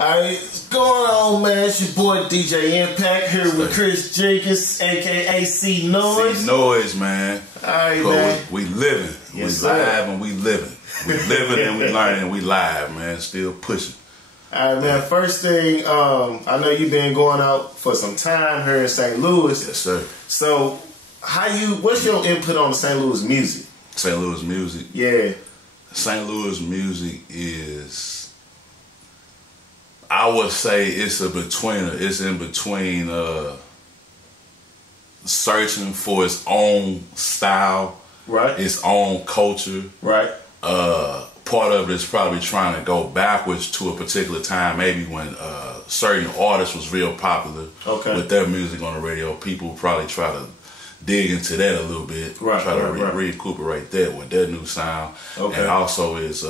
Alright, what's going on, man? It's your boy DJ Impact here with Chris Jenks, aka C Noise. C Noise, man. Alright, man. We living. Yes, we live and we living. We living and we learning and we live, man. Still pushing. Alright, man. First thing, I know you've been going out for some time here in St. Louis. Yes, sir. So, what's your input on the St. Louis music? St. Louis music? Yeah. St. Louis music is, I would say it's in between searching for its own style, right? Its own culture, right? Part of it is probably trying to go backwards to a particular time, maybe when certain artists was real popular with their music on the radio. People probably try to dig into that a little bit, try to recuperate that with their new sound, and also is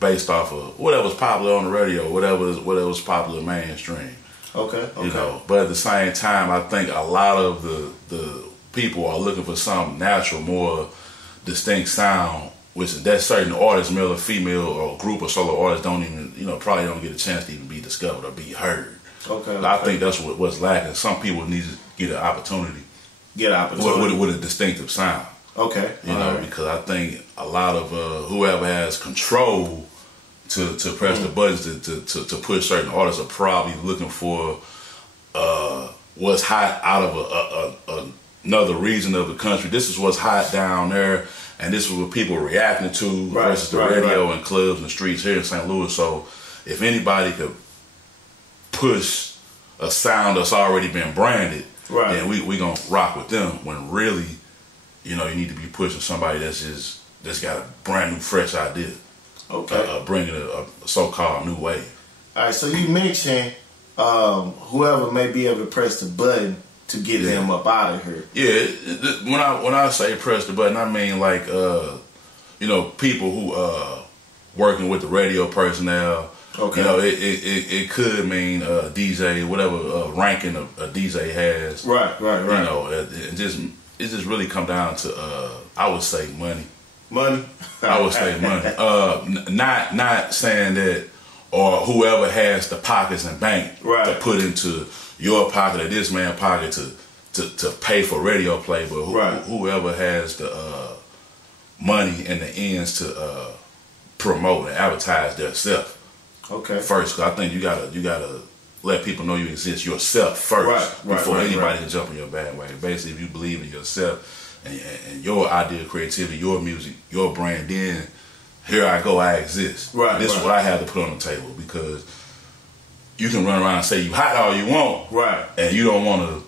based off of whatever's popular on the radio, whatever's popular mainstream. You know, but at the same time, I think a lot of the people are looking for some natural, more distinct sound, which that certain artists, male or female, or group of solo artists don't even, probably don't get a chance to even be discovered or be heard. I think that's what's lacking. Some people need to get an opportunity. With a distinctive sound. Because I think a lot of whoever has control to press the buttons to push certain artists are probably looking for what's hot out of another region of the country. This is what's hot down there, and this is what people are reacting to versus the radio and clubs and the streets here in St. Louis. So if anybody could push a sound that's already been branded, then we gonna rock with them. When really, you need to be pushing somebody that's got a brand new, fresh idea. Bringing a so-called new wave. All right. So you mentioned whoever may be able to press the button to get them up out of here. Yeah. When I say press the button, I mean like people who working with the radio personnel. It could mean DJ, whatever ranking a DJ has. Right. It just really come down to I would say money. I would say money. Not saying that or whoever has the pockets and bank to put into your pocket or this man's pocket to pay for radio play, but whoever has the money and the ends to promote and advertise their self. First, 'cause I think you gotta let people know you exist yourself first before anybody can jump on your bandwagon. Basically, if you believe in yourself and your idea of creativity, your music, your brand, then here I go, I exist. This is what I have to put on the table, because you can run around and say you hot all you want, and you don't want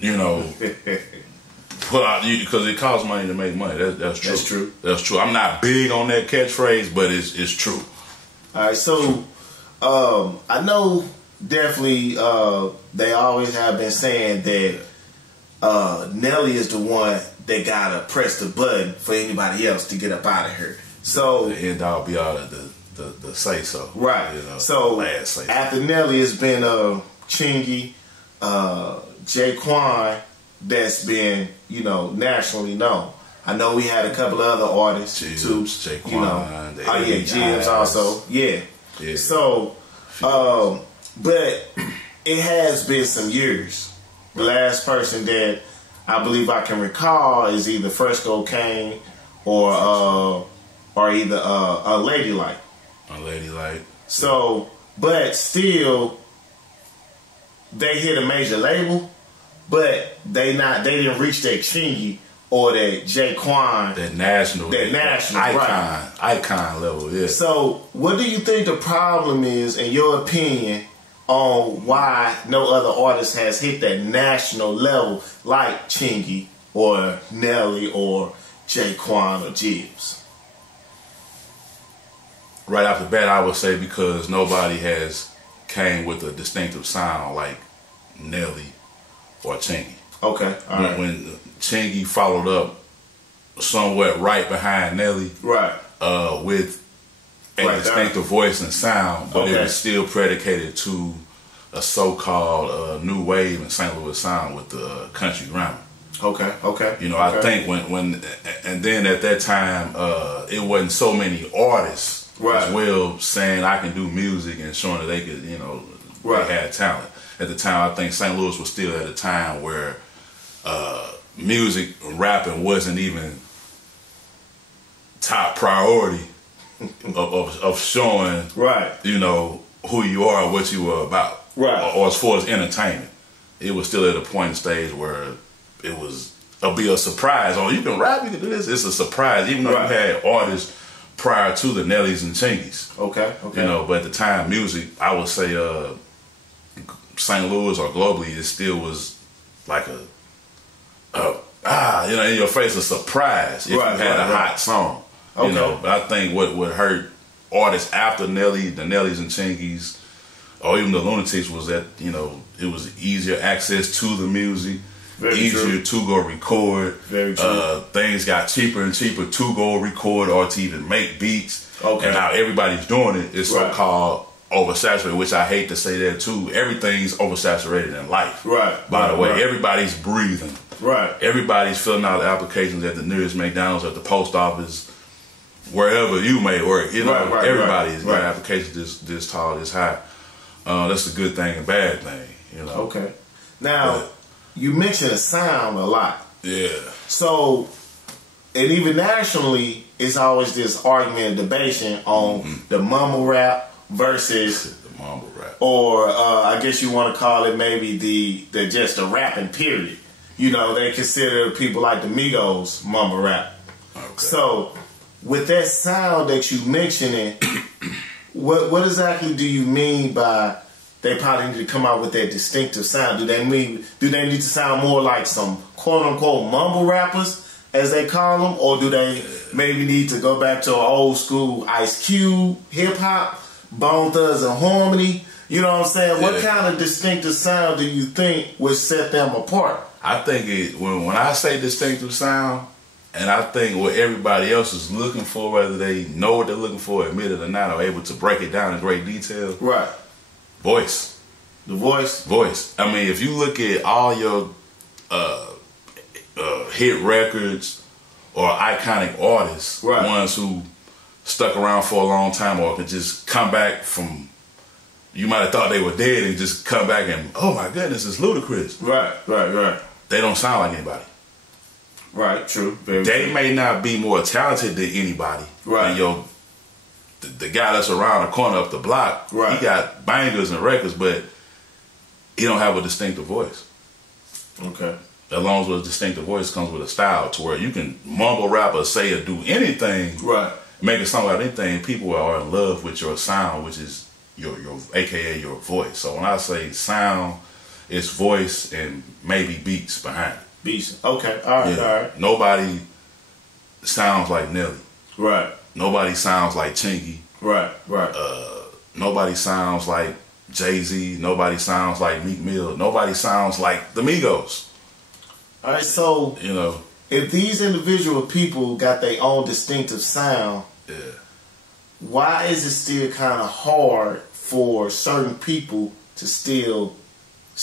to, put out because it costs money to make money. That's true. That's true. I'm not big on that catchphrase, but it's true. All right, so I know definitely they always have been saying that Nelly is the one that gotta press the button for anybody else to get up out of here. So the end all be all the say so. So after Nelly, it's been Chingy, Jaquan that's been nationally known. I know we had a couple of other artists too. Jaquan, Jibs also. So, but it has been some years. The last person that I believe I can recall is either Fresco Kane or either a Ladylike. So, but still, they hit a major label, but they didn't reach that Chingy or that Jaquan, that national icon level. Yeah. So, what do you think the problem is, in your opinion, on why no other artist has hit that national level like Chingy or Nelly or Jaquan or Jibs? Right off the bat, I would say because nobody has came with a distinctive sound like Nelly or Chingy. When Chingy followed up somewhat right behind Nelly, with a distinctive voice and sound, but it was still predicated to a so-called new wave and St. Louis sound with the country grammar. I think when and then at that time, it wasn't so many artists as well, saying I can do music and showing that they could, you know, they had talent. At the time, I think St. Louis was still at a time where music, rapping wasn't even top priority of showing, you know, who you are and what you were about. Or as far as entertainment. It was still at a point in stage where it'll be a surprise. Oh, you can rap, you can do this. It's a surprise, even though you had artists prior to the Nellies and Chingies. Okay. You know, but at the time, music, I would say St. Louis or globally, it still was like you know, in your face, a surprise if you had a hot song. You know, but I think what would hurt artists after Nelly, the Nellies and Chingies, or even the Lunatics, was that, you know, it was easier access to the music, easier to go record. Things got cheaper and cheaper to go record or to even make beats. And now everybody's doing it. It's so-called oversaturated, which I hate to say that too. Everything's oversaturated in life. By the way, everybody's breathing. Everybody's filling out applications at the nearest McDonald's, at the post office, wherever you may work. You know, everybody's got applications this tall, this high. That's a good thing and bad thing, you know. Now, you mentioned a sound a lot. So, and even nationally, it's always this argument and debation on the mumble rap versus the mumble rap, or I guess you want to call it maybe the just the rapping period. You know, they consider people like the Migos mumble rap. So, with that sound that you mentioning, what exactly do you mean by they probably need to come out with that distinctive sound? Do they need to sound more like some quote unquote mumble rappers, as they call them, or do they maybe need to go back to an old school Ice Cube hip hop, Bone Thugs and Harmony? You know what I'm saying? What kind of distinctive sound do you think would set them apart? I think when I say distinctive sound, and I think what everybody else is looking for, whether they know what they're looking for, admit it or not, are able to break it down in great detail. Voice. The voice? Voice. I mean, if you look at all your hit records or iconic artists, ones who stuck around for a long time or could just come back from, you might have thought they were dead and just come back and, oh my goodness, it's Ludacris. They don't sound like anybody. True. They may not be more talented than anybody. And the guy that's around the corner up the block, he got bangers and records, but he don't have a distinctive voice. As long as with a distinctive voice comes with a style to where you can mumble rap or say or do anything, make a song about anything, people are in love with your sound, which is your AKA your voice. So when I say sound, it's voice and maybe beats behind it. Beats. All right. Nobody sounds like Nelly. Nobody sounds like Chingy. Nobody sounds like Jay-Z. Nobody sounds like Meek Mill. Nobody sounds like the Migos. All right, so you know, if these individual people got their own distinctive sound, why is it still kind of hard for certain people to still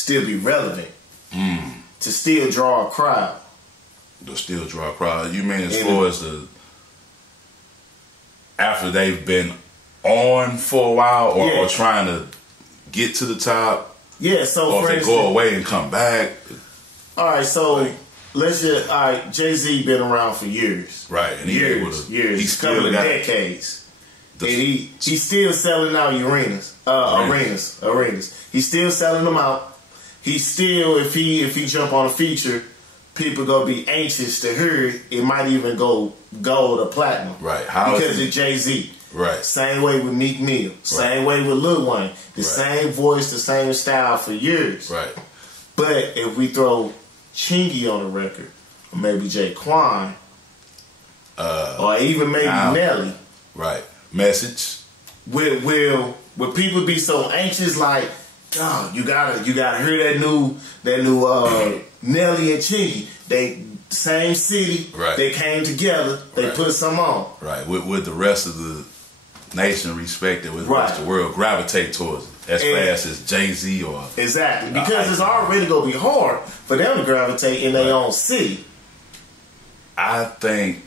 be relevant? To still draw a crowd. To still draw a crowd. You mean as far as after they've been on for a while or trying to get to the top? So or if they go away and come back. Alright, so let's just Jay-Z been around for years. And years. He's couple of decades. And he's still selling out arenas. He's still selling them out. He still, if he jump on a feature, people gonna be anxious to hear it. It might even go gold or platinum. Because of Jay-Z. Same way with Meek Mill. Same way with Lil Wayne. The same voice, the same style for years. But if we throw Chingy on the record, or maybe Jay Quan, or even maybe Nelly. Message. Will people be so anxious like, oh, you gotta hear that new Nelly and Chingy. They same city. They came together. They put some on. With the rest of the nation respect it, with the rest of the world gravitate towards it as fast as Jay-Z or because it's already gonna be hard for them to gravitate in their own city. I think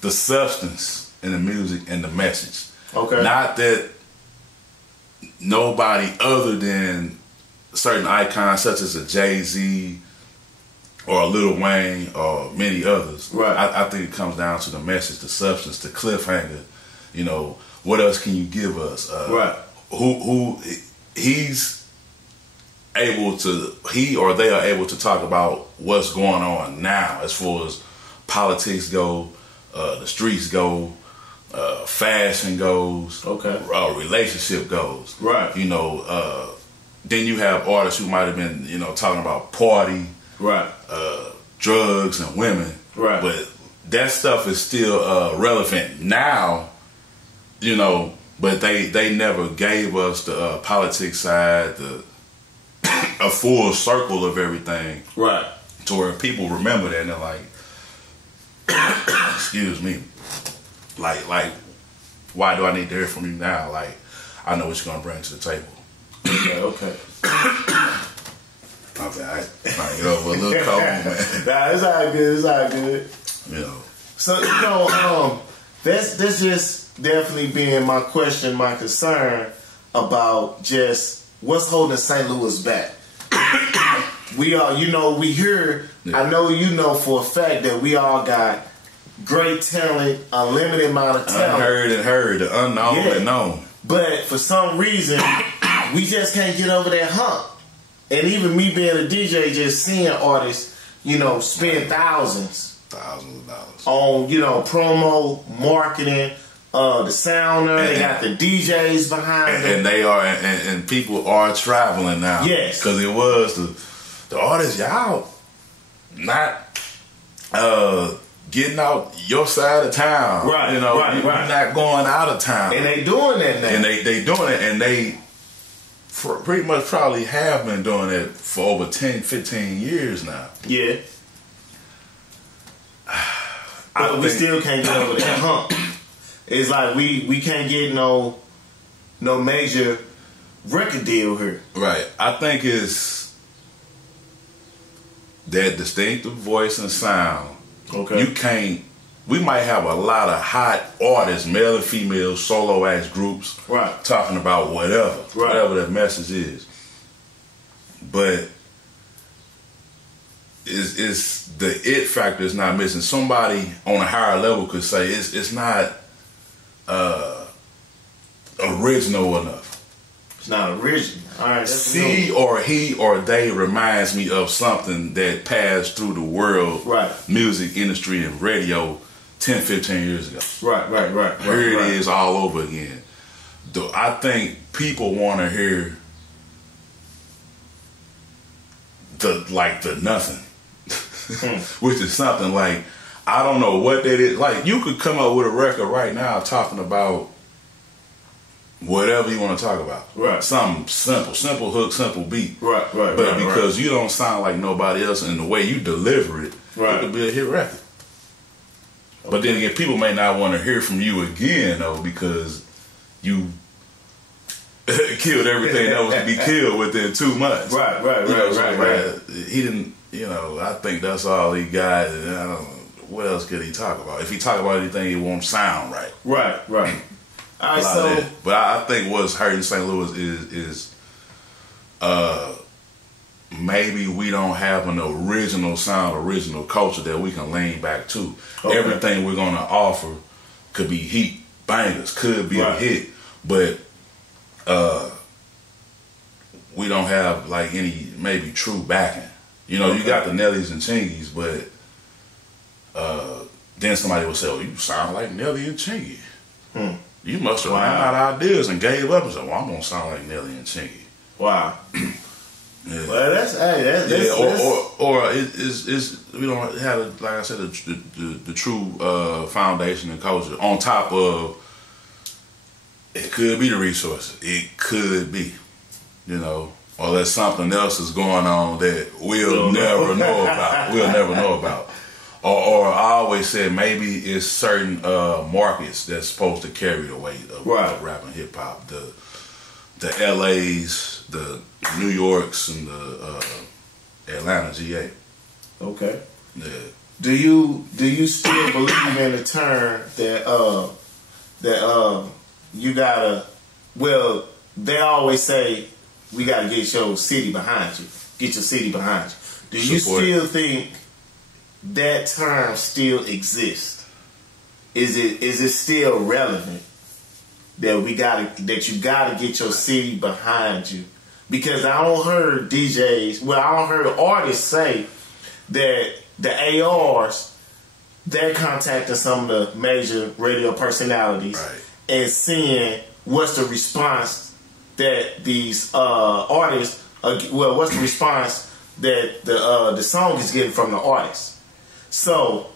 the substance in the music and the message. Okay. Not that nobody other than certain icons such as a Jay-Z or a Lil Wayne or many others. Right. I think it comes down to the message, the substance, the cliffhanger. You know, what else can you give us? Right. Who he's able to, he or they are able to talk about what's going on now as far as politics go, the streets go, fashion goes, relationship goes. Right. You know, then you have artists who might have been, you know, talking about party, right, drugs and women. Right. But that stuff is still relevant now, you know, but they never gave us the politics side, a full circle of everything. Right. To where people remember that and they're like, excuse me, like, why do I need to hear from you now? Like, I know what you're gonna bring to the table. Okay. Okay, I get over a little cold, man. Nah, it's all good. It's all good. You know. So you know, that's just definitely being my question, my concern about just what's holding St. Louis back. We all, you know, we hear. Yeah. I know you know for a fact that we all got great talent, unlimited amount of talent. Unheard and heard, the unknown and known. But for some reason, we just can't get over that hump. And even me being a DJ, just seeing artists, you know, spend thousands of dollars on, you know, promo, marketing, the sounder, they got the DJs behind them. And they are, and people are traveling now. Yes. Because it was the artists, y'all not getting out your side of town. Right. You know, right. You're not going out of town. And they doing that now. And they doing it, and they pretty much probably have been doing it for over 10, 15 years now. Yeah. But we still can't get over that hump. It's like we can't get no major record deal here. Right. I think it's that distinctive voice and sound. Okay. You can't. We might have a lot of hot artists, male and female, solo act groups, right, talking about whatever that message is. But it's the it factor is not missing. Somebody on a higher level could say it's not original enough. It's not original. All right. She or he or they reminds me of something that passed through the world music industry and radio 10, 15 years ago. Right. Here it is all over again. I think people want to hear the nothing, which is something like, I don't know what that is. Like, you could come up with a record right now talking about whatever you want to talk about. Right. Something simple hook, simple beat. Right. But because you don't sound like nobody else and the way you deliver it, it could be a hit record. Okay. But then again, people may not want to hear from you again, though, because you killed everything that was to be killed within 2 months. Right. He didn't, you know, I think that's all he got. I don't know, what else could he talk about? If he talk about anything, it won't sound right. Right. All right, so. But I think what's hurting St. Louis is maybe we don't have an original sound, original culture that we can lean back to. Okay. Everything we're going to offer could be heat bangers, could be a hit, but we don't have like any maybe true backing. You know, you got the Nellies and Chingies, but then somebody will say, "Oh, you sound like Nelly and Chingy. You must have ran out of ideas and gave up and said, well, I'm going to sound like Nelly and Chingy." Wow. Yeah. Well, that's or it's we don't have, like I said, the true foundation and culture on top of. It could be the resources. It could be, you know, or there's something else is going on that we'll never know about. We'll never know about. Or I always said maybe it's certain markets that's supposed to carry the weight of rap and hip hop. The LAs, the New Yorks, and the Atlanta, GA. Okay. Yeah. Do you still believe in the term that that you gotta. Well, they always say we gotta get your city behind you. Get your city behind you. Do you still think that term still exists? Is it still relevant that you gotta get your city behind you? Because I don't heard DJs, I don't heard artists say that the ARs, they're contacting some of the major radio personalities and seeing what's the response that these artists, what's the response that the song is getting from the artist. So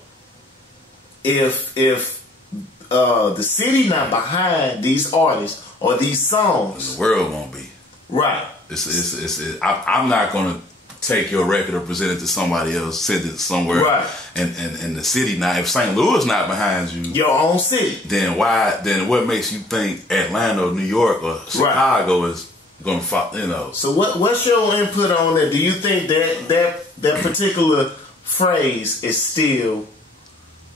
if the city not behind these artists or these songs, the world won't be. Right. I'm not gonna take your record or present it to somebody else, send it somewhere, right? And the city not. If St. Louis not behind you, your own city, then why? Then what makes you think Atlanta, New York, or Chicago is gonna follow? You know. So what's your input on that? Do you think that particular phrase is still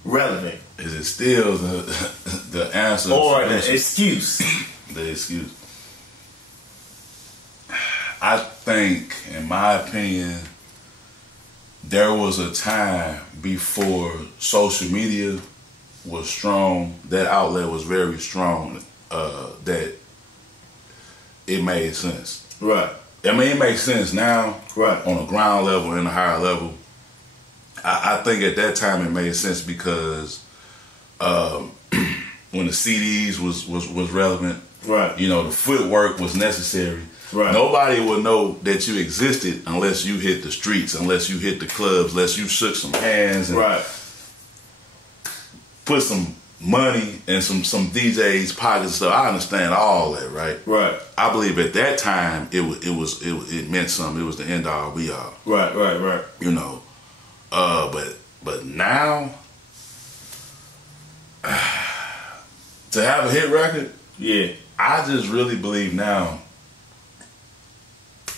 relevant? Is it still the answer or the excuse? The excuse. I think, in my opinion, there was a time before social media was strong, that outlet was very strong, that it made sense. Right. I mean, it makes sense now, right, on a ground level and a higher level. I think at that time it made sense because when the CDs was relevant, right, you know, the footwork was necessary. Right. Nobody will know that you existed unless you hit the streets, unless you hit the clubs, unless you shook some hands and right, put some money in some DJs' pockets. So I understand all that, right? Right. I believe at that time it meant something. It was the end all be all. Right. You know, but now to have a hit record, yeah, I just really believe now.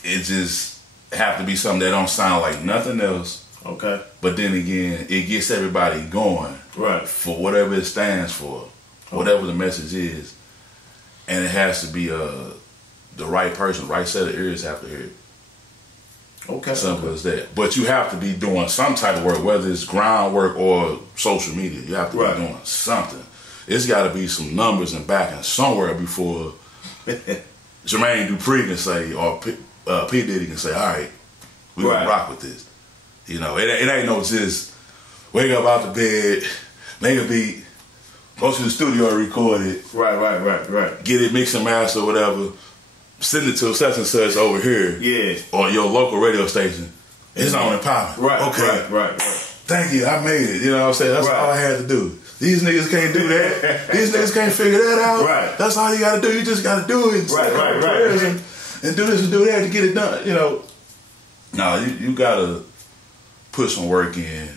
It just have to be something that don't sound like nothing else. Okay. But then again, it gets everybody going. Right. For whatever it stands for. Okay. Whatever the message is. And it has to be the right person, right set of ears have to hear it. Okay. Simple as that. But you have to be doing some type of work, whether it's groundwork or social media. You have to be doing something. It's got to be some numbers and backing somewhere before Jermaine Dupri can say, or P. Diddy can say, all right, we gonna rock with this. You know, it ain't no just wake up out the bed, make a beat, go to the studio and record it. Right. Get it mixed and mastered or whatever, send it to such and such over here. Yeah. Or your local radio station. It's on and popping. Right. Okay. Right. Thank you, I made it. You know what I'm saying? That's all I had to do. These niggas can't do that. These niggas can't figure that out. Right. That's all you gotta do. You just gotta do it. Right. And do this and do that to get it done. You know. No, you gotta put some work in.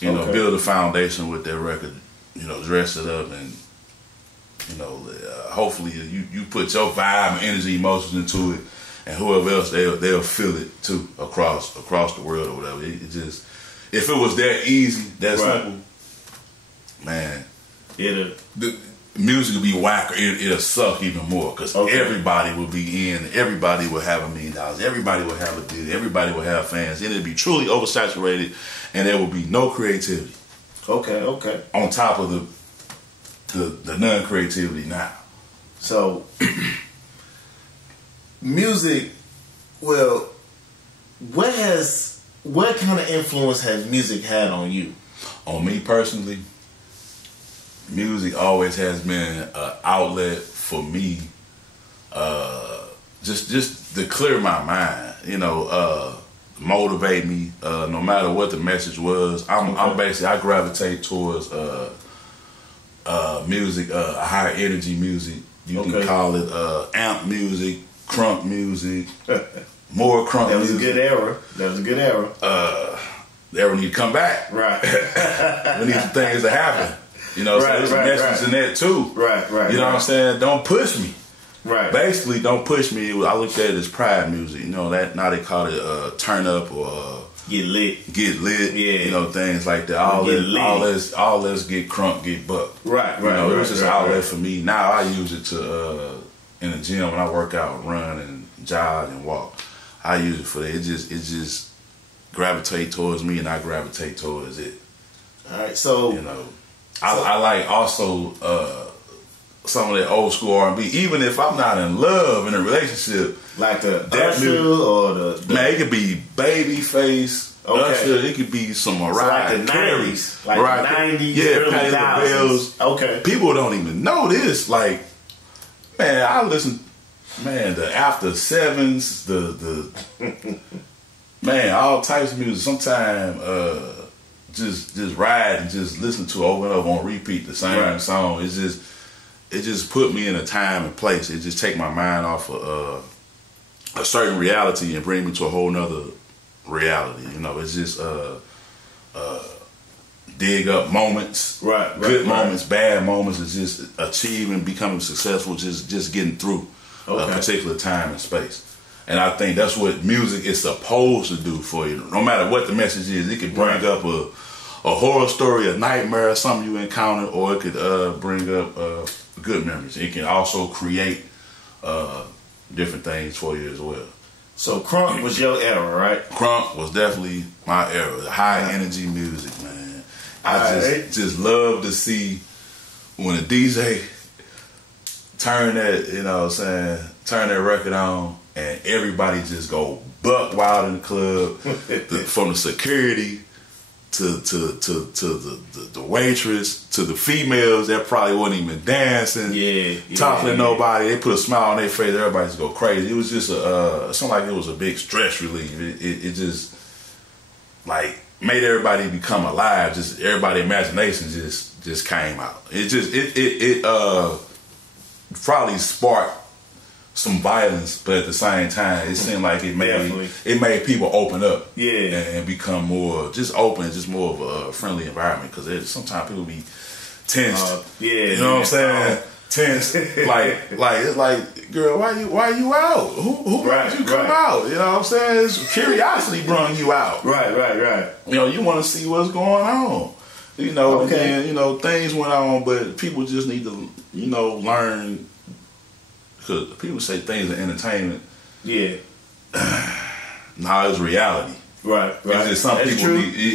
You know, build a foundation with that record. You know, dress it up and, you know, hopefully you put your vibe and energy, emotions into it, and whoever else they'll feel it too across the world or whatever. It just, if it was that easy, that simple, man, the music would be whacker. It'll suck even more because everybody will be in. Everybody will have $1 million. Everybody will have a deal. Everybody will have fans, and it'll be truly oversaturated, and there will be no creativity. Okay. On top of the non-creativity now. So, music. Well, what kind of influence has music had on you? On me personally, music always has been an outlet for me, just to clear my mind. You know, motivate me. No matter what the message was, I'm basically I gravitate towards music, higher energy music. You can call it amp music, crunk music, more crunk. That was music. A good era. They ever need to come back. Right. We need some things to happen. You know, so there's a message in that too. Right. You know what I'm saying? Don't push me. Right. Basically, don't push me. I looked at it as pride music. You know, that now they call it turn up or Get lit. Yeah. You know, things like that. All let's get crunk, get buck. Right. You know, it was just outlet for me. Now I use it to in the gym when I work out, run and jog and walk. I use it for that. It just gravitate towards me, and I gravitate towards it. All right, so you know, I like also some of that old school R&B, even if I'm not in love in a relationship. Like that Usher or the man, it could be Babyface. Okay. Usher, it could be some Mariah like the Carey, 90s, like the 90s, yeah, Patti LaBelle's. Okay, people don't even know this. Like, man, I listen. Man, the After Sevens, the man, all types of music. Sometimes just ride and just listen to over and over on repeat the same song. It just put me in a time and place. It just take my mind off of a certain reality and bring me to a whole nother reality. You know, it's just dig up moments, good moments, bad moments. It's just achieving, becoming successful, just getting through a particular time and space. And I think that's what music is supposed to do for you. No matter what the message is, it could bring up a horror story, a nightmare, something you encountered, or it could bring up good memories. It can also create different things for you as well. So crunk was your era, right? Crunk was definitely my era. High energy music, man. I just love to see when a DJ turn that, you know what I'm saying, turn that record on and everybody just go buck wild in the club. From the security to the waitress to the females that probably wasn't even dancing, talking to nobody. They put a smile on their face. Everybody just go crazy. It was just something like it was a big stress relief. It just like made everybody become alive. Just everybody's imagination just came out. It probably sparked some violence, but at the same time, it seemed like it made people open up, and become more just open, just more of a friendly environment. Because sometimes people be tense, you know what I'm saying? Tense, like it's like, girl, why you out? Who made you come out? You know what I'm saying? It's curiosity brung you out, right. You know, you want to see what's going on. You know, and then, you know, things went on, but people just need to, you know, learn. Because people say things are entertainment. Yeah. Nah, it's reality. Right. It's just some people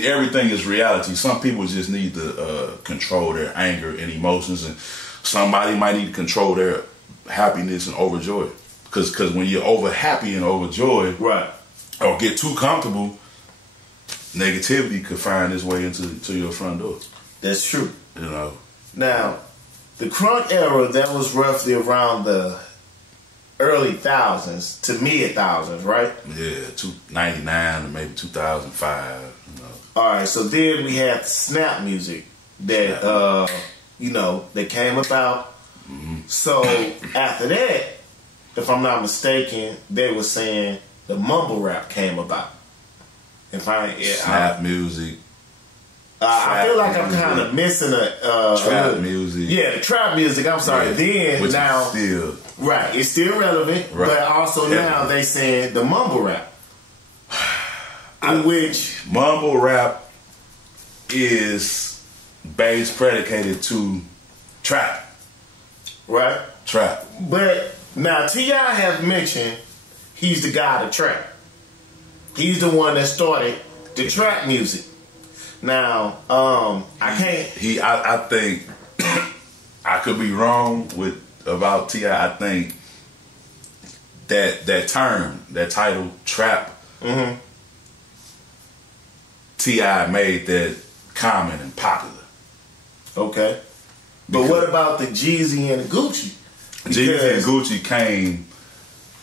everything is reality. Some people just need to control their anger and emotions, and somebody might need to control their happiness and overjoy. Because when you're over happy and overjoyed, or get too comfortable, negativity could find its way into your front door. That's true. You know. Now, the crunk era, that was roughly around the early thousands to mid thousands, right? Yeah, 99 to maybe 2005. You know. All right, so then we had snap music that you know, that came about. Mm-hmm. So after that, if I'm not mistaken, they were saying the mumble rap came about. Snap music. I feel like I'm kind of missing trap music. Yeah, the trap music. I'm sorry. Then which now, it's still relevant, but also now they saying the mumble rap, which mumble rap is base predicated to trap, right? Trap. But now T.I. has mentioned he's the guy to trap. He's the one that started the trap music. Now, I can't. I think I could be wrong about T.I. I think that term, that title, trap. Mm-hmm. T.I. made that common and popular. Okay, but what about the Jeezy and the Gucci? Jeezy and Gucci came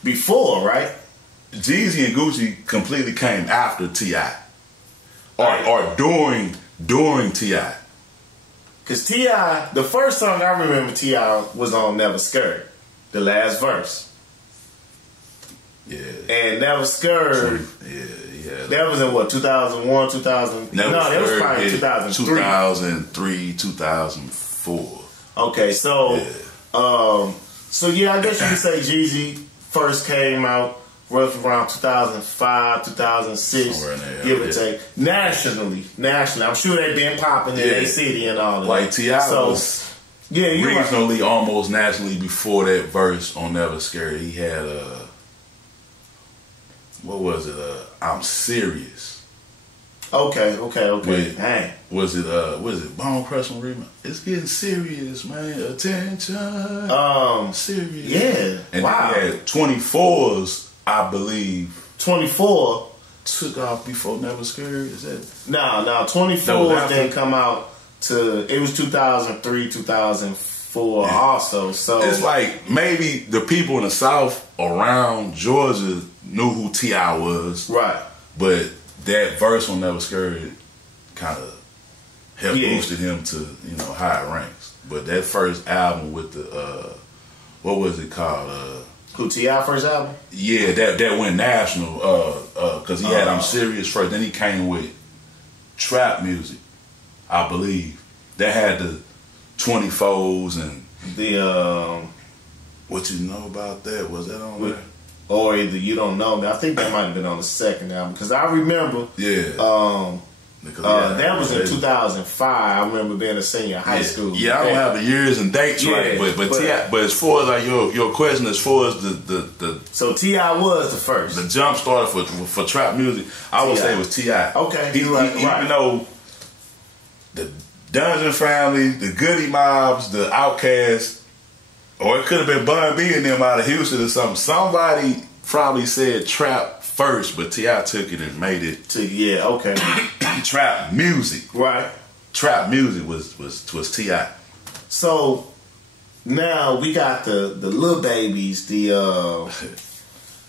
before, right? Jeezy and Gucci completely came after T.I. Or during T.I. Because T.I., the first song I remember T.I. was on Never Scared, the last verse. Yeah. And Never Scared. Yeah. That was in what, 2001, 2000? No, that was probably 2003. 2003, 2004. Okay, so, I guess you could say Jeezy first came out roughly around 2005, 2006, give or take. Nationally, I'm sure they've been popping in their city and all that. Like T.I. was regionally, almost nationally before that verse on Never Scared. He had what was it? I'm Serious. Okay. Dang. Was it Bone Crush on Remix? It's getting serious, man. Attention. Serious. Yeah. And then he had 24s, I believe. 24 took off before Never Scared. Is that? No. 24s didn't come out it was 2003, 2004 also. So it's like maybe the people in the South around Georgia knew who T.I. was. Right. But that verse on Never Scared kind of helped boosted him to, higher ranks. But that first album with the what was it called? Who, T.I. first album? Yeah, that went national. Cause he had I'm Serious first. Then he came with Trap Music, I believe. That had the 24s and the What You Know About That? Was that on there? Or either You Don't Know Me. I think that might have been on the second album because I remember. Yeah. That was in 2005. I remember being a senior in high school. Yeah, I don't have the years and dates right, but as far as like your question, as far as the so T.I. was the first. The jump starter for trap music, I would say it was T.I. Okay, even though the Dungeon Family, the Goody Mobs, the Outkast, or it could have been Bun B and them out of Houston or something. Somebody probably said trap first, but T.I. took it and made it trap music. Right. Trap music was T.I. So now we got the little babies, the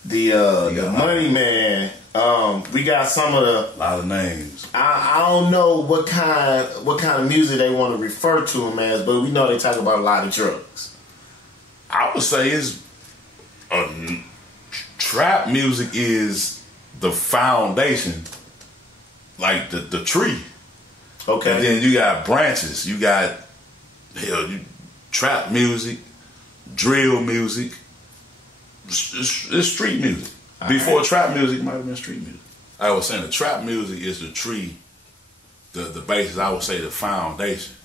Money Man. We got some of the lot of names. I don't know what kind of music they want to refer to them as, but we know they talk about a lot of drugs. I would say trap music is the foundation, like the tree. Okay. And then you got branches. You got trap music, drill music. It's street music. Before trap music might have been street music. I was saying the trap music is the tree, the basis. I would say the foundation,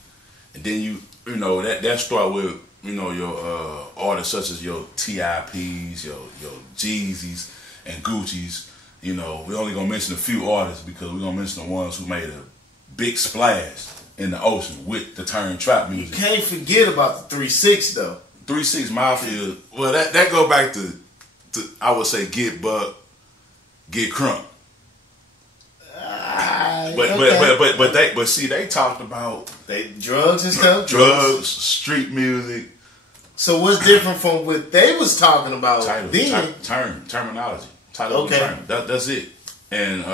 and then you that start with your artists such as your TIPs, your Jeezys and Gucci's. We're only gonna mention a few artists because we're gonna mention the ones who made a big splash in the ocean with the term trap music. You can't forget about the 3-6 though. 3-6 Mafia. Well, that go back to I would say Get Buck, Get Crunk. But see, they talked about drugs and stuff. Drugs, street music. So what's different from what they was talking about then? Terminology. Title of the term. That's it. And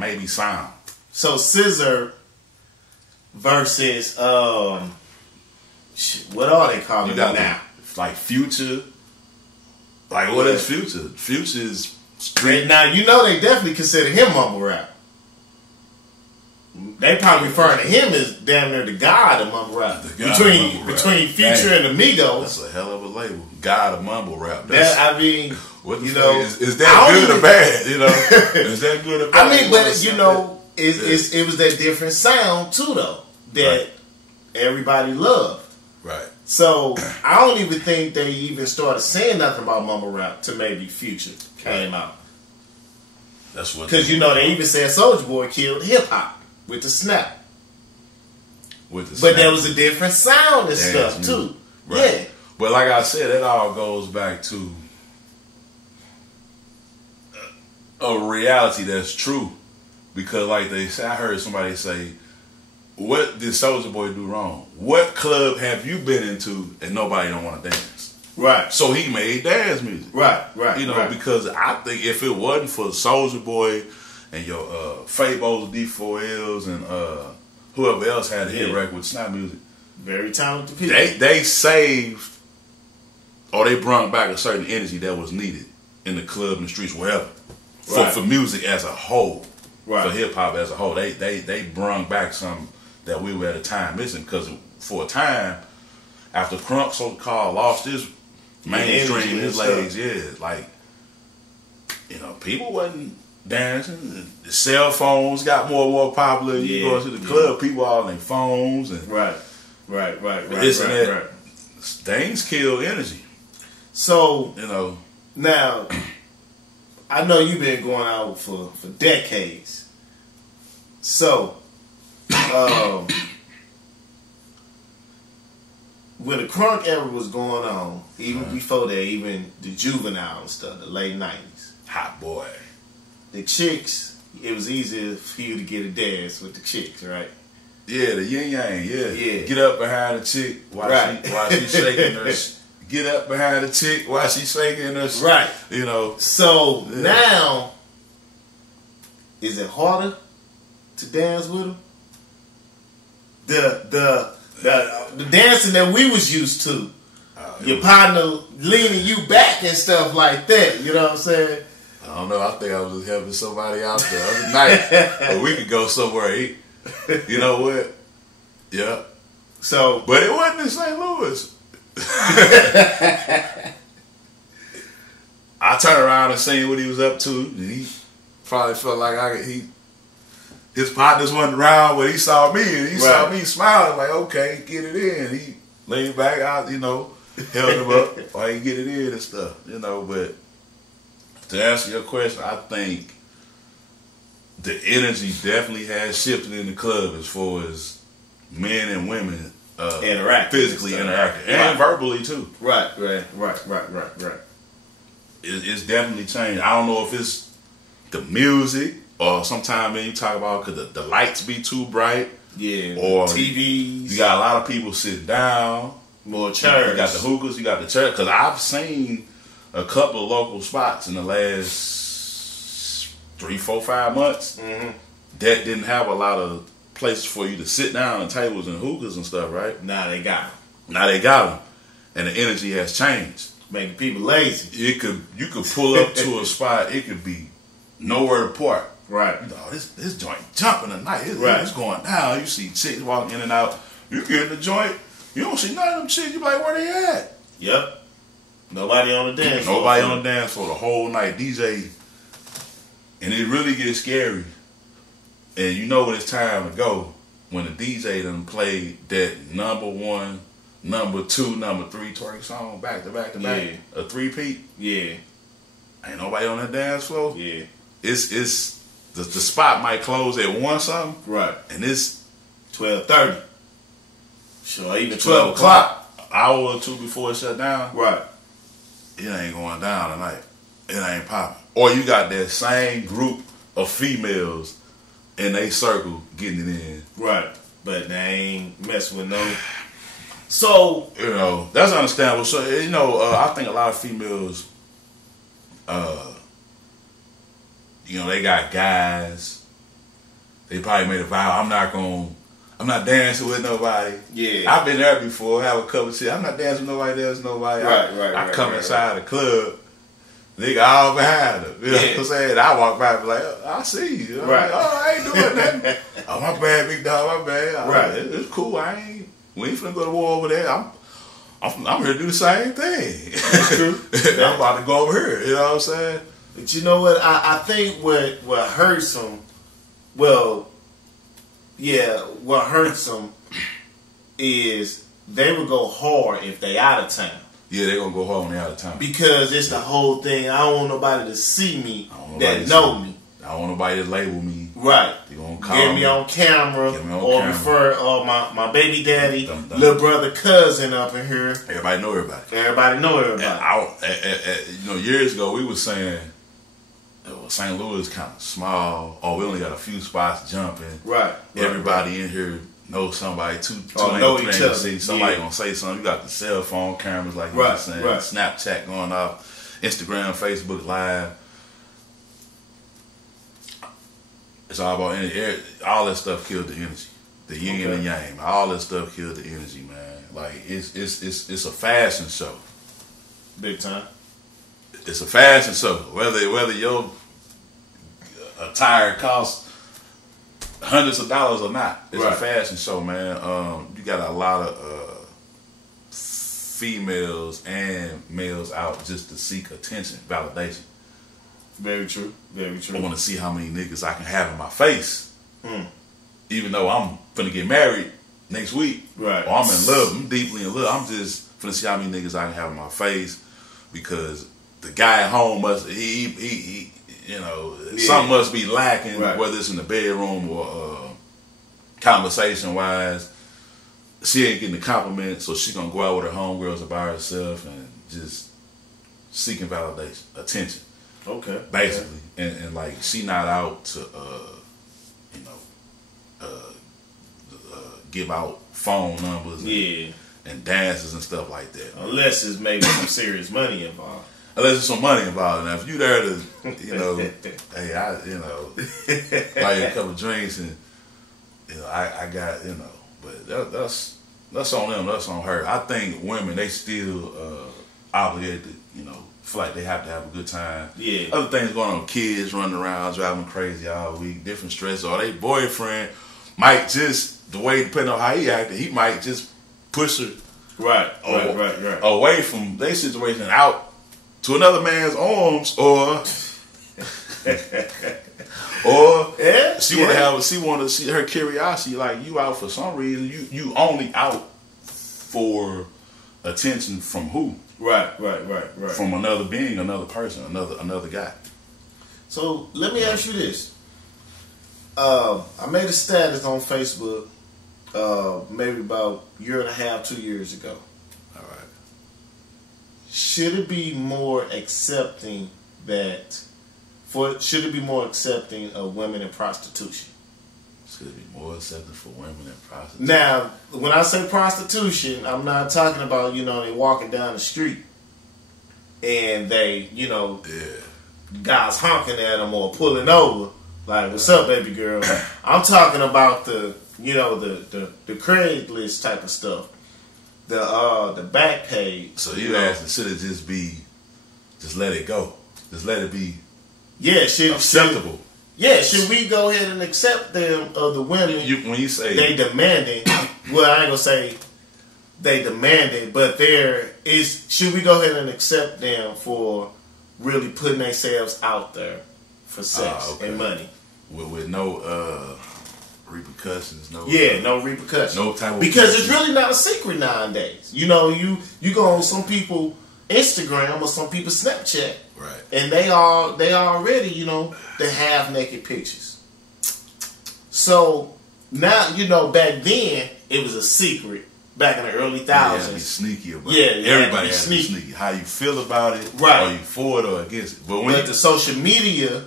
maybe sound. So Scissor versus what are they calling it now? Like Future. Like what is Future? Future is street. Now they definitely consider him mumble rap. They probably referring to him as damn near the god of mumble rap. Between Future and Amigos. That's a hell of a label. God of mumble rap. Is that good or bad? Is that good or bad? I mean, but it was that different sound too, though, that everybody loved. Right. So I don't even think they even started saying nothing about mumble rap till maybe Future came out. That's what. Because they even said Soulja Boy killed hip hop with the snap. But there was a different sound and stuff too. Right. Yeah. But like I said, it all goes back to a reality that's true. Because like they say, I heard somebody say, what did Soulja Boy do wrong? What club have you been into and nobody don't want to dance? Right. So he made dance music. Right. Because I think if it wasn't for Soulja Boy and your Fabos, D4Ls, and whoever else had a hit record with snap music, very talented people. They saved, or they brought back a certain energy that was needed in the club, in the streets, wherever, for music as a whole, for hip hop as a whole. They brought back something that we were at a time missing, because for a time after Crunk so-called lost his mainstream, his legs, like you know, people wasn't dancing. The cell phones got more and more popular. You go to the club, people all on their phones and right. Things kill energy. So you know, now I know you've been going out for decades. So when the crunk era was going on, even before that, even the juvenile and stuff, the late 90s. Hot boy. The chicks, it was easier for you to get a dance with the chicks, right? Yeah, the yin yang, yeah. Get up behind the chick while she shaking her. Get up behind the chick while she shaking her. Right. You know. So now, is it harder to dance with them? The dancing that we was used to, your partner leaning you back and stuff like that. You know what I'm saying? I don't know. I think I was just helping somebody out the other night, but we could go somewhere and eat. You know what? Yeah. So, but it wasn't in St. Louis. I turned around and seen what he was up to. And he probably felt like his partners wasn't around, but he saw me and he saw me smiling like, okay, get it in. He leaned back out, you know, held him up while he get it in and stuff, you know. But to answer your question, I think the energy definitely has shifted in the club as far as men and women physically interacting and verbally too. Right. It's definitely changed. I don't know if it's the music or sometimes you talk about because the lights be too bright. Yeah. Or TVs. You got a lot of people sitting down. More chairs. You got the hookahs. You got the chairs. Because I've seen a couple of local spots in the last 3, 4, 5 months that didn't have a lot of places for you to sit down and tables and hookahs and stuff, right? Now they got them. And the energy has changed. Making people lazy. You could pull up to a spot, it could be nowhere to park. Right. You know, this joint jumping tonight. It's going down. You see chicks walking in and out. You get in the joint, you don't see none of them chicks. You be like, where they at? Yep. Nobody on the dance floor. Nobody on the dance floor the whole night. DJ. And it really gets scary. And you know when it's time to go, when the DJ done played that number 1, number 2, number 3 twerk song back to back, a 3-peat. Yeah. Ain't nobody on that dance floor. Yeah. It's the spot might close at 1 something. Right. And it's 12:30. Sure, even 12 o'clock. An hour or 2 before it shut down. Right. It ain't going down tonight. It ain't popping. Or you got that same group of females in they circle getting it in. Right. But they ain't messing with no. So, you know, that's understandable. So, you know, I think a lot of females, you know, they got guys. They probably made a vow. I'm not dancing with nobody. Yeah. I've been there before, have a couple of shit. I'm not dancing with nobody else, nobody. I come inside the club, nigga all behind them. You know what I'm saying? I walk by and be like, I see you. I'm like, oh, I ain't doing nothing. Oh, my bad, big dog, my bad. It's cool. We ain't finna go to war over there. I'm here to do the same thing. I'm about to go over here. You know what I'm saying? But you know what? I think what hurts them, what hurts them is they would go hard if they out of town. Yeah, they gonna go hard when they out of town. Because it's the whole thing. I don't want nobody to see me that know me. I don't want nobody to label me. Right. They gonna call Get me on camera refer my baby daddy, little brother, cousin up in here. Everybody know everybody. Everybody know everybody. You know, years ago we was saying St. Louis is kind of small. We only got a few spots jumping. Right. Everybody in here knows somebody. Two know each other. Somebody gonna say something. You got the cell phone cameras like you were saying. Right. Snapchat going off. Instagram, Facebook Live. It's all about energy. All that stuff killed the energy. The yin and yang. All that stuff killed the energy, man. Like it's a fashion show. Big time. It's a fashion show. Whether your attire costs hundreds of dollars or not, it's a fashion show, man. You got a lot of females and males out just to seek attention, validation. Very true. Very true. I want to see how many niggas I can have in my face. Even though I'm finna get married next week. Right. Or I'm in love. I'm deeply in love. I'm just finna see how many niggas I can have in my face, because the guy at home must he you know, something must be lacking, whether it's in the bedroom or conversation wise. She ain't getting the compliment, so she gonna go out with her homegirls by herself and just seeking validation, attention. Okay. Basically. And like, she not out to give out phone numbers and dances and stuff like that. Unless it's maybe some serious money involved. Unless there's some money involved. Now, if you there to, hey, buy you a couple of drinks and, I got, but that's on them, that's on her. I think women, they still obligated to, feel like they have to have a good time. Yeah. Other things going on, kids running around, driving crazy all week, different stress, or their boyfriend might just, the way, depending on how he acted, he might just push her right away from their situation and out to another man's arms, or she want to see her curiosity, like, you out for some reason, you only out for attention from who? Right. From another being, another person, another guy. So let me ask you this. I made a status on Facebook maybe about a year and a half, 2 years ago. All right. Should it be more accepting of women in prostitution? Should it be more accepting for women in prostitution? Now, when I say prostitution, I'm not talking about, they walking down the street and they, guys honking at them or pulling over. Like, what's up, baby girl? I'm talking about the Craigslist type of stuff. The back page. So you asking, should it just let it go? Just let it be acceptable? Should we go ahead and accept them of the women? When you say they demanding, well, I ain't gonna say they demanding, but should we go ahead and accept them for really putting themselves out there for sex and money? With no repercussions, no repercussions, no type of, because it's really not a secret nowadays. You go on some people Instagram or some people Snapchat, right? And they already they have naked pictures. So now back then it was a secret. Back in the early thousands, be sneaky about it. Everybody has to be sneaky. How you feel about it, right? Are you for it or against it? But the social media,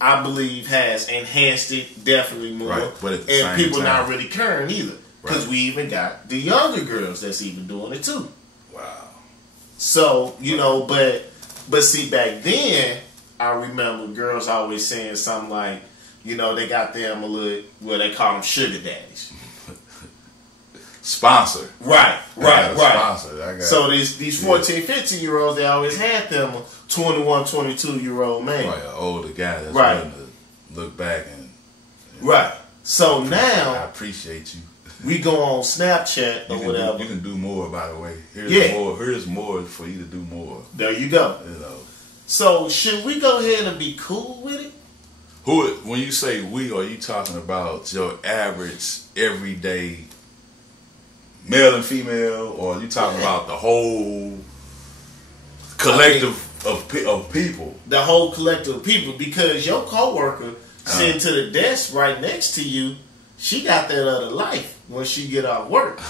I believe, has enhanced it definitely more. Right. But at the and same people time, not really caring either, because we even got the younger girls that's even doing it too. Wow. So but see, back then I remember girls always saying something like, they got them a little, they call them sugar daddies. Sponsor. Right. Sponsor. So these 14, 15-year-olds, they always had them a 21, 22-year-old man. Right, an older guy that's willing to look back and right. So now I appreciate you. We go on Snapchat or whatever. You can do more, by the way. Here's more for you to do more. There you go. So should we go ahead and be cool with it? When you say we, are you talking about your average, everyday male and female, or are you talking about the whole collective of people? The whole collective of people, because your coworker sitting to the desk right next to you, she got that other life when she get off work.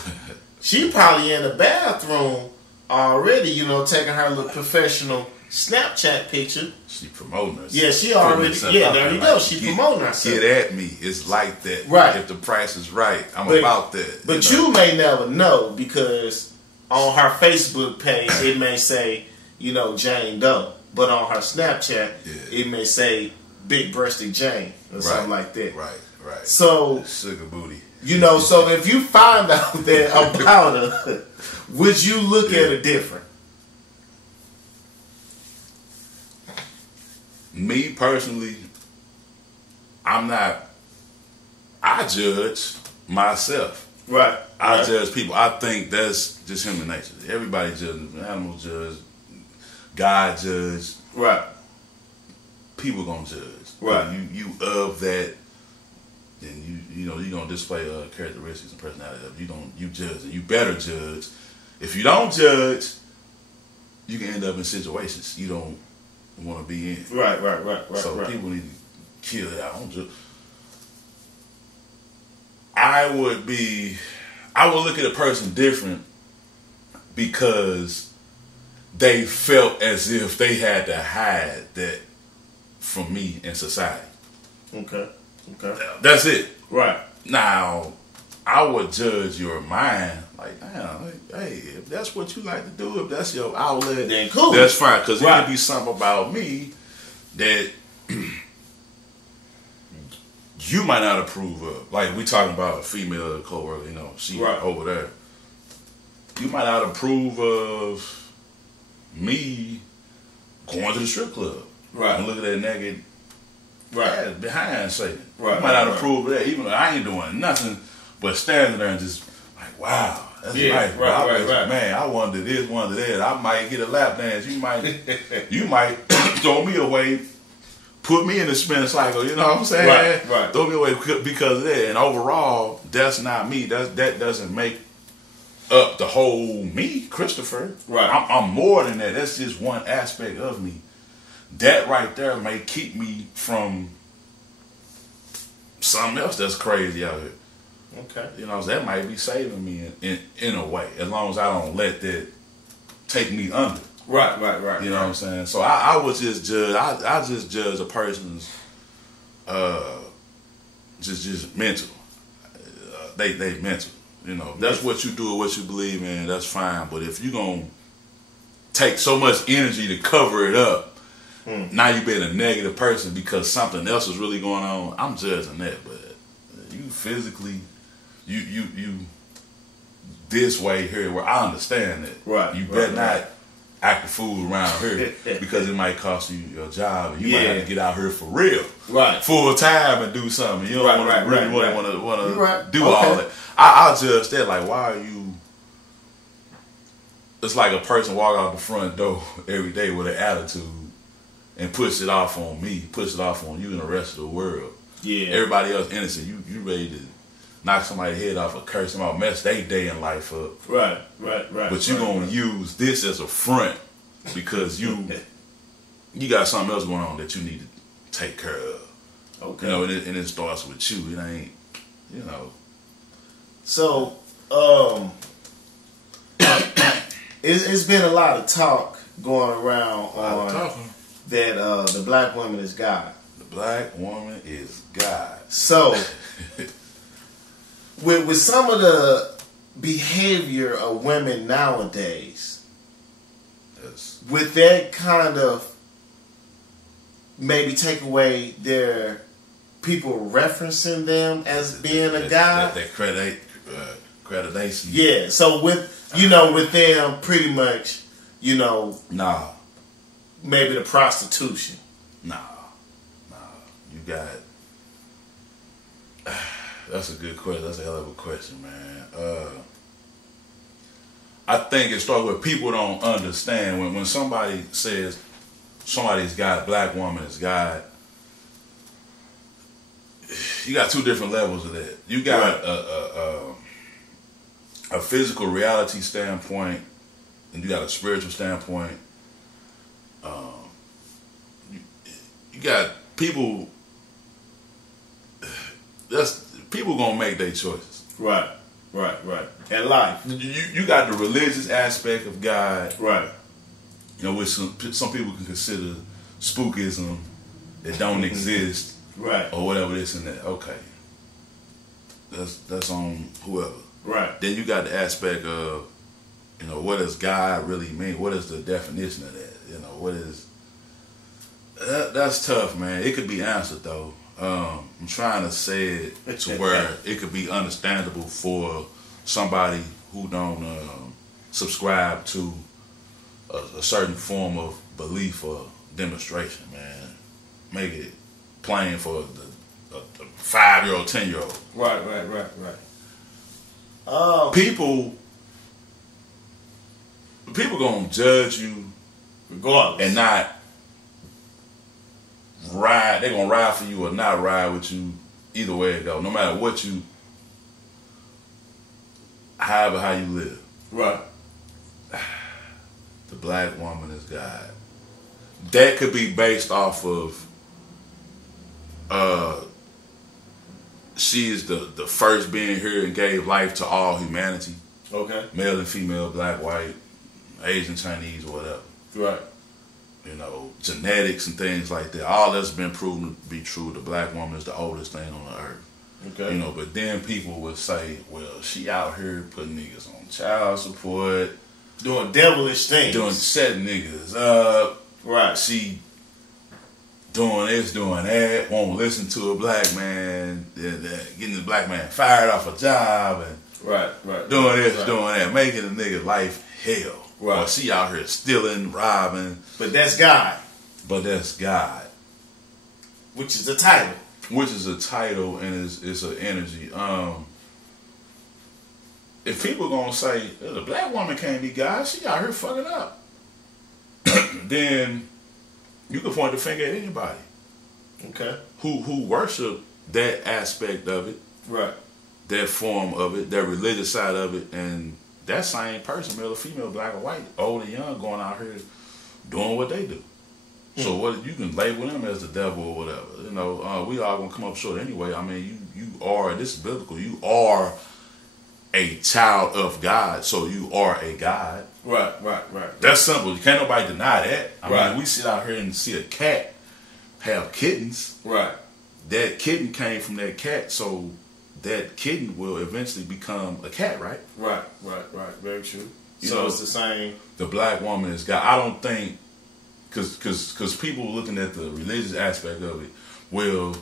She probably in the bathroom already, taking her little professional Snapchat picture. She promoting herself. Yeah, she already. Yeah, there you go. She promoting herself. Get at me. It's like that. Right. If the price is right, I'm about that. But you may never know, because on her Facebook page it may say, Jane Doe, but on her Snapchat it may say Big Breasted Jane or something like that. Right. So sugar booty. So if you find out that about her, would you look at her different? Me personally, I judge myself. Right. I judge people. I think that's just human nature. Everybody judges. Animals judge. God judge. Right. people gonna judge. Right. You of that, then you know you gonna display characteristics and personality of you judge, and you better judge. If you don't judge, you can end up in situations you don't want to be in. Right. So people need to kill it out. I would look at a person different because they felt as if they had to hide that from me in society. Okay. That's it. Right. Now, I would judge your mind like, damn, hey, if that's what you like to do, if that's your outlet, then cool. That's fine. Because it could be something about me that you might not approve of. Like, we talking about a female coworker, she over there. You might not approve of me going to the strip club. Right. And look at that naked ass behind Satan. Right. You might not approve of that, even though I ain't doing nothing but standing there and just like, wow, that's nice. Right. Man, I want to do this, want to do that. I might get a lap dance. You might throw me away, put me in the spin cycle. You know what I'm saying? Right. Throw me away because of that. And overall, that's not me. That doesn't make up the whole me, Christopher. Right. I'm more than that. That's just one aspect of me. That right there may keep me from something else that's crazy out here. Okay. That might be saving me in a way, as long as I don't let that take me under. Right. You know what I'm saying? So I would just judge. I just judge a person's just mental. They mental. That's what you do or what you believe in. That's fine. But if you gonna take so much energy to cover it up, now you being a negative person because something else is really going on. I'm judging that, but you physically, you this way here where I understand that. Right. You better not act a fool around here because it might cost you your job and you might have to get out here for real. Right. Full time and do something. You don't want to do all that. I'll judge that like, why are you? It's like a person walk out the front door every day with an attitude and push it off on me, push it off on you and the rest of the world. Yeah. Everybody else innocent. You ready to knock somebody's head off or curse them out, mess their day in life up. Right. But you gonna use this as a front because you got something else going on that you need to take care of. Okay. And it starts with you. It ain't, So, it's been a lot of talk going around on that the black woman is God. The black woman is God. So, with some of the behavior of women nowadays, yes, would that kind of maybe take away their people referencing them as being a God? That accreditation. Yeah. So with them pretty much, Nah. Maybe the prostitution. Nah. You got. That's a good question. That's a hell of a question, man. I think it starts with people don't understand when somebody says somebody's God, black woman is God. You got two different levels of that. You got a physical reality standpoint, and you got a spiritual standpoint. You got people. People gonna make their choices. Right. And life. You got the religious aspect of God. Right. Which some people can consider spookism that don't exist. Right. Or whatever this and that. Okay. That's on whoever. Right. Then you got the aspect of, what does God really mean? What is the definition of that? What is... That's tough, man. It could be answered, though. I'm trying to say it to where it could be understandable for somebody who don't subscribe to a certain form of belief or demonstration, man. Make it plain for a 5-year-old, 10-year-old. Right. People gonna judge you regardless and not They gonna ride for you or not ride with you. Either way it go, no matter what you, however how you live. Right. The black woman is God. That could be based off of she is the first being here and gave life to all humanity. Okay. Male and female, black, white, Asian, Chinese, whatever. Right. You know, genetics and things like that. All that's been proven to be true. The black woman is the oldest thing on the earth. Okay. You know, but then people would say, well, she out here putting niggas on child support. Doing devilish things. Setting niggas up. Right. She doing this, doing that, won't listen to a black man, getting the black man fired off a job, and doing this, doing that, making a nigga life hell. Right. Or she out here stealing, robbing. But that's God. Which is a title. And it's an energy. If people gonna say the black woman can't be God, she out here fucking up, then you can point the finger at anybody. Okay. Who worship that aspect of it. Right. That form of it, that religious side of it, and that same person, male or female, black or white, old or young, going out here doing what they do. So what you can label them as the devil or whatever. You know, we all gonna come up short anyway. I mean, you are, this is biblical, you are a child of God, so you are a God. Right. That's simple. Can't nobody deny that. I mean, we sit out here and see a cat have kittens. Right. That kitten came from that cat, so that kitten will eventually become a cat, right? Right. Very true. So it's the same. The black woman is God. I don't think, because people looking at the religious aspect of it, well,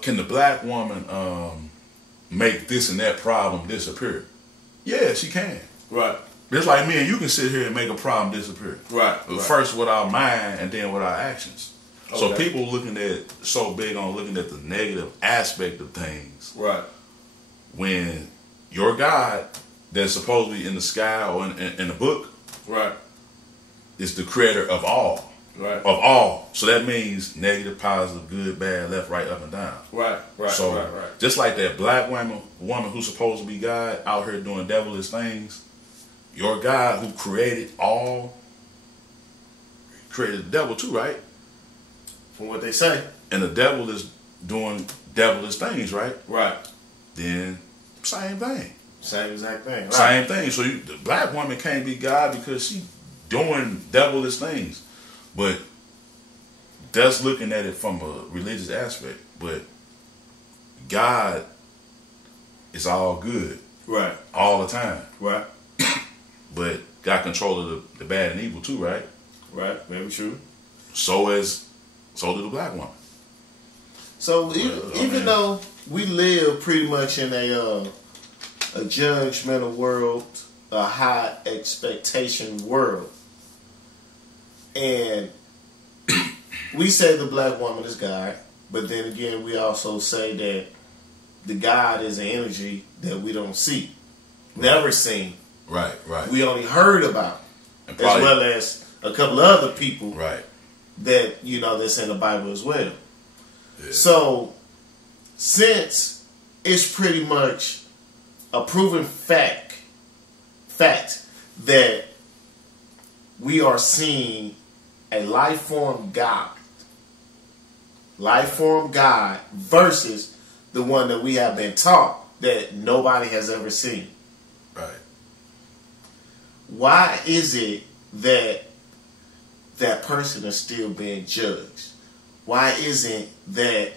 can the black woman make this and that problem disappear? Yeah, she can. Right. Just like me and you can sit here and make a problem disappear. Right. First with our mind and then with our actions. Okay. So people so big on looking at the negative aspect of things. Right. When your God that's supposed to be in the sky or in the book. Right. Is the creator of all. Right. Of all. So that means negative, positive, good, bad, left, right, up, and down. Right. So just like that black woman who's supposed to be God out here doing devilish things, your God who created all, created the devil too, right? From what they say. And the devil is doing devilish things, right? Right. Then, same thing. Same exact thing. Right. Same thing. So the black woman can't be God because she doing devilish things. But that's looking at it from a religious aspect. But God is all good. Right. All the time. Right. But got control of the bad and evil too, right? Right. Very true. So do the black woman. So even though we live pretty much in a judgmental world, a high expectation world, and we say the black woman is God, but then again we also say that the God is an energy that we don't see, never seen. Right. We only heard about, as well as a couple of other people. Right. That that's in the Bible as well. Yeah. So, since it's pretty much a proven fact that we are seeing a life form God versus the one that we have been taught that nobody has ever seen. Right. Why is it that person is still being judged? Why isn't that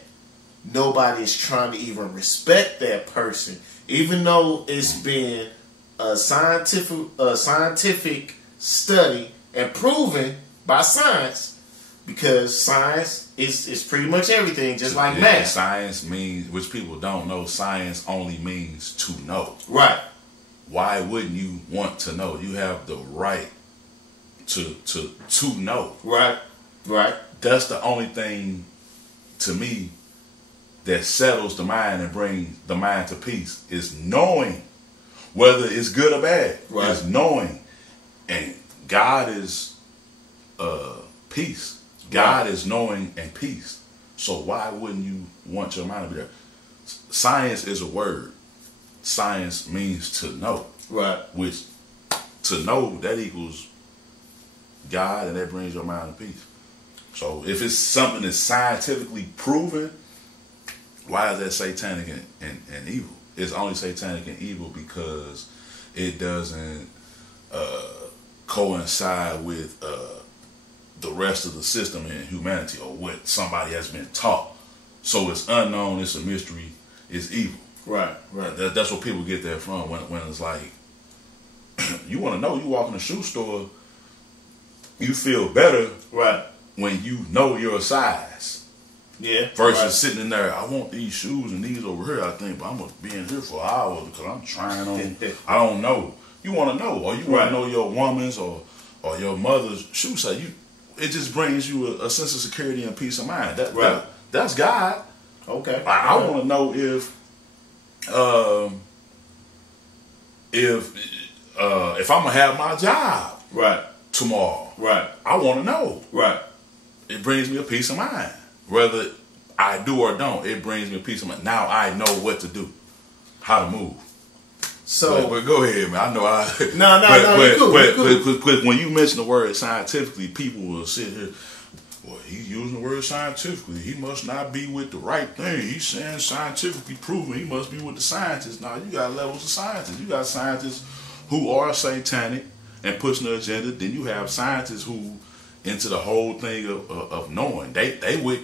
nobody is trying to even respect that person, even though it's been a scientific study and proven by science? Because science is pretty much everything, just like math. Science means, which people don't know, science only means to know. Right. Why wouldn't you want to know? You have the right to know. Right. That's the only thing to me that settles the mind and brings the mind to peace is knowing whether it's good or bad. Right. It's knowing. And God is peace. God is knowing and peace. So why wouldn't you want your mind to be there? Science is a word. Science means to know. Right. Which, to know, that equals God, and that brings your mind to peace. So if it's something that's scientifically proven, why is that satanic and evil? It's only satanic and evil because it doesn't coincide with the rest of the system in humanity or what somebody has been taught. So it's unknown, it's a mystery, it's evil. Right. That's what people get that from when it's like, you want to know, you walk in a shoe store, you feel better when you know your size. Yeah. Versus sitting in there, I want these shoes and these over here, I think, but I'm going to be in here for hours because I'm trying on. I don't know. You want to know, or you want to know your woman's or your mother's shoe size. It just brings you a sense of security and peace of mind. That's God. Okay. I want to know if I'm gonna have my job tomorrow. Right. I want to know. Right. It brings me a peace of mind. Whether I do or don't, it brings me a peace of mind. Now I know what to do, how to move. So, but go ahead, man. I know But when you mention the word scientifically, people will sit here. Well, he's using the word scientifically. He must not be with the right thing. He's saying scientifically proven. He must be with the scientists. Now, you got levels of scientists. You got scientists who are satanic and pushing the agenda. Then you have scientists who into the whole thing of knowing. They with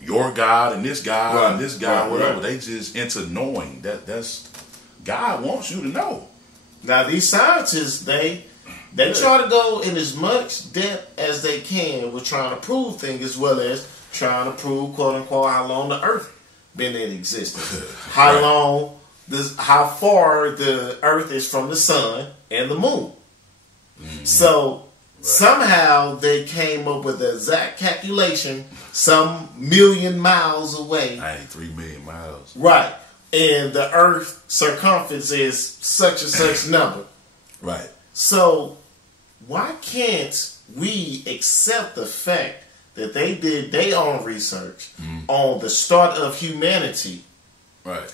your God and this God and this God, whatever. They just into knowing. That's God wants you to know. Now, these scientists, they try to go in as much depth as they can with trying to prove things, as well as trying to prove, quote unquote, how long the Earth been in existence, how far the Earth is from the sun and the moon. Mm-hmm. So somehow they came up with the exact calculation, some million miles away. 93 million miles. Right. And the Earth circumference is such and such number. Right. So why can't we accept the fact that they did their own research on the start of humanity,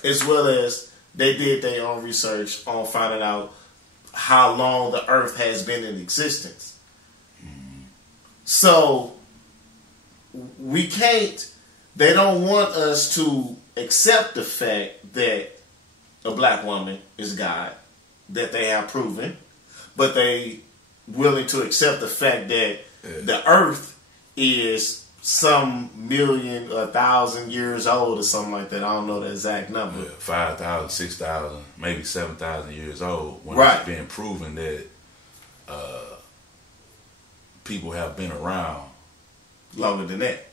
as well as they did their own research on finding out how long the Earth has been in existence? So we can't. They don't want us to accept the fact that a black woman is God, that they have proven, but they willing to accept the fact that the Earth is some million, 1,000 years old or something like that. I don't know the exact number. 5,000, 6,000, maybe 7,000 years old. When it's been proven that people have been around longer than that.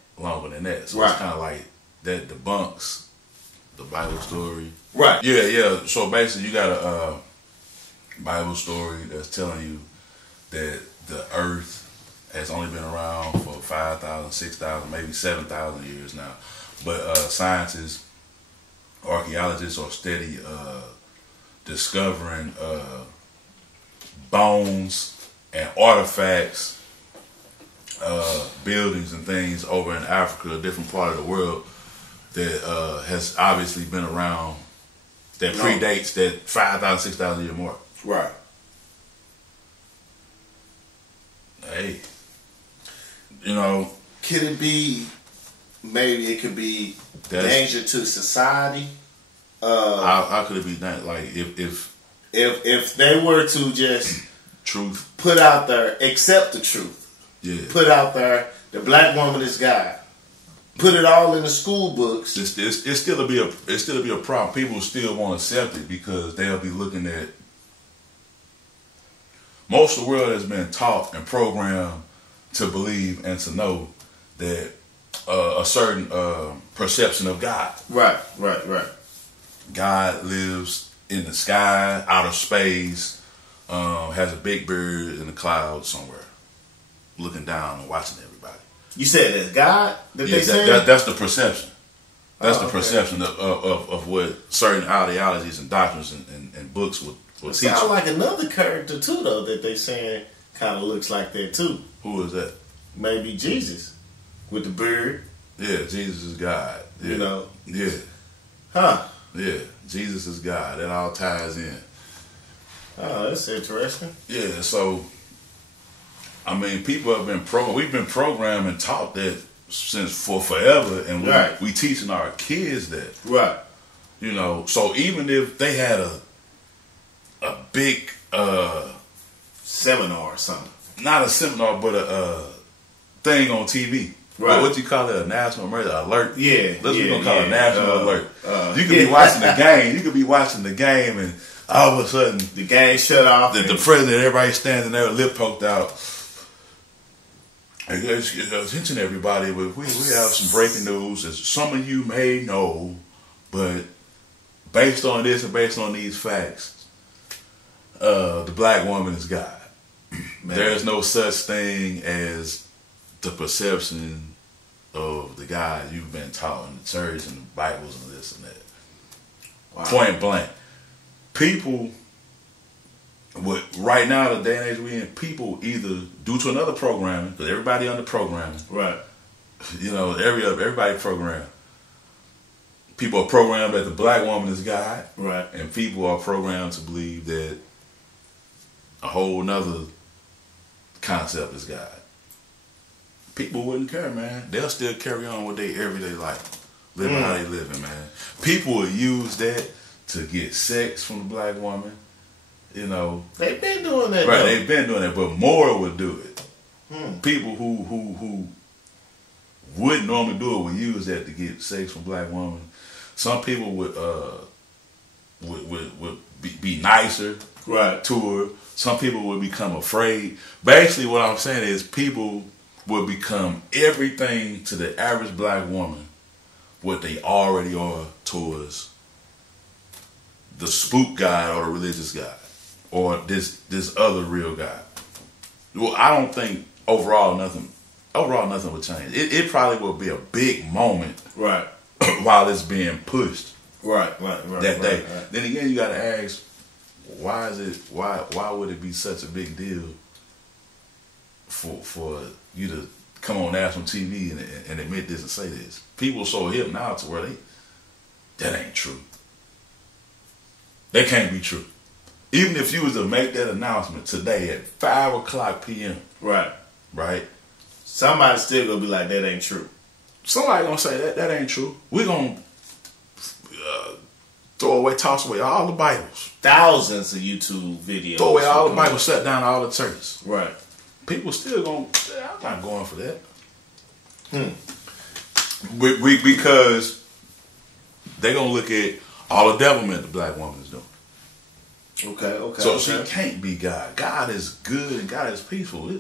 So it's kind of like that debunks the Bible story. Right. Yeah. So basically, you got a Bible story that's telling you that the Earth has only been around for 5,000, 6,000, maybe 7,000 years now. But scientists, archaeologists are steady discovering bones and artifacts, buildings and things over in Africa, a different part of the world that has obviously been around, that predates that 5,000, 6,000 year mark. Right. Hey, you know, could it be? Maybe it could be danger to society. How could it be that? Like if they were to just truth put out there, accept the truth. Yeah. Put out there, the black woman is God. Put it all in the school books. It's still be a problem. People still won't accept it because they'll be looking at. Most of the world has been taught and programmed to believe and to know that a certain perception of God. Right. God lives in the sky, outer space, has a big bird in the clouds somewhere, looking down and watching everybody. You said it's God they say? That's the perception. That's the perception of what certain ideologies and doctrines and books would teach. Sound like another character too, though, that they saying kind of looks like that too. Who is that? Maybe Jesus with the beard. Yeah, Jesus is God. Yeah. You know? Yeah. Huh. Yeah, Jesus is God. That all ties in. Oh, that's interesting. Yeah, so, I mean, people have been we've been programmed and taught that since for forever, and we teaching our kids that. Right. You know, so even if they had a big seminar or something. Not a seminar, but a thing on TV. Right. What you call it? A national emergency alert? Yeah. We're going to call it a national alert. You could be watching the game. You could be watching the game and all of a sudden the game shut off. The president, everybody standing there, lip poked out. Attention everybody, we have some breaking news. As some of you may know, but based on this and based on these facts, the black woman is God. There is no such thing as the perception of the God you've been taught in the church and the Bibles and this and that. Wow. Point blank. People, right now, the day and age we're in, people either due to another programming, because everybody under programming. Right. You know, everybody programmed. People are programmed that the black woman is God. Right. And people are programmed to believe that a whole nother concept is God. People wouldn't care, man. They'll still carry on with their everyday life. Living how they living, man. People will use that to get sex from the black woman. You know. They've been doing that. Right, they've been doing that, but more would do it. People who wouldn't normally do it would use that to get sex from black women. Some people would be nicer to her. Some people would become afraid. Basically what I'm saying is people would become everything to the average black woman what they already are towards the spook God or the religious God or this other real God. Well, I don't think overall nothing would change. It probably will be a big moment while it's being pushed that day. Right. Then again, you got to ask, why would it be such a big deal for you to come on national TV and admit this and say this? People are so hip now to where that ain't true. That can't be true. Even if you was to make that announcement today at 5:00 p.m. Right? Somebody's still gonna be like, that ain't true. Somebody gonna say that ain't true. We're gonna toss away all the Bibles. Thousands of YouTube videos. Throw away all the Bibles, shut down all the churches. Right. People still gonna, I'm not going for that. Because they gonna look at all the devilment the black woman is doing. Okay. So she can't be God. God is good and God is peaceful.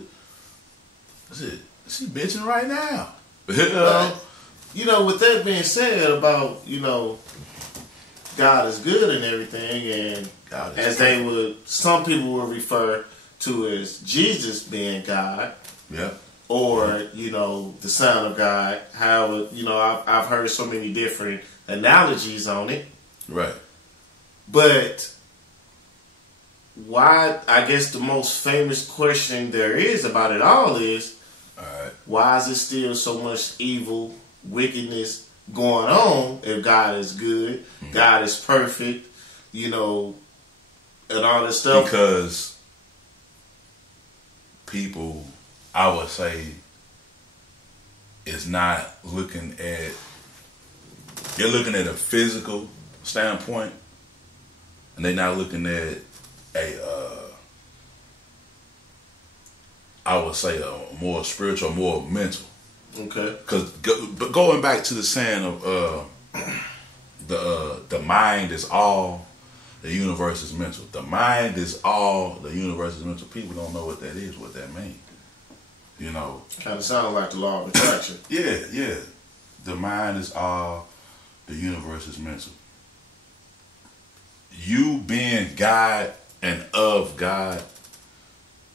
She bitching right now. You know, with that being said about, you know, God is good and everything, and some people would refer to as Jesus being God. Yeah. Or, you know, the Son of God. However, you know, I've heard so many different analogies on it. Right. But why, I guess the most famous question there is about it all is, why is there still so much evil, wickedness going on if God is good, God is perfect, you know, and all this stuff? Because people, I would say, is not looking at, they're looking at a physical standpoint, and they're not looking at I would say a more spiritual, more mental. Okay. Because going back to the saying of the mind is all, the universe is mental. The mind is all, the universe is mental. People don't know what that is, what that means. You know. Kind of sounds like the law of attraction. Yeah. The mind is all, the universe is mental. You being God and of God,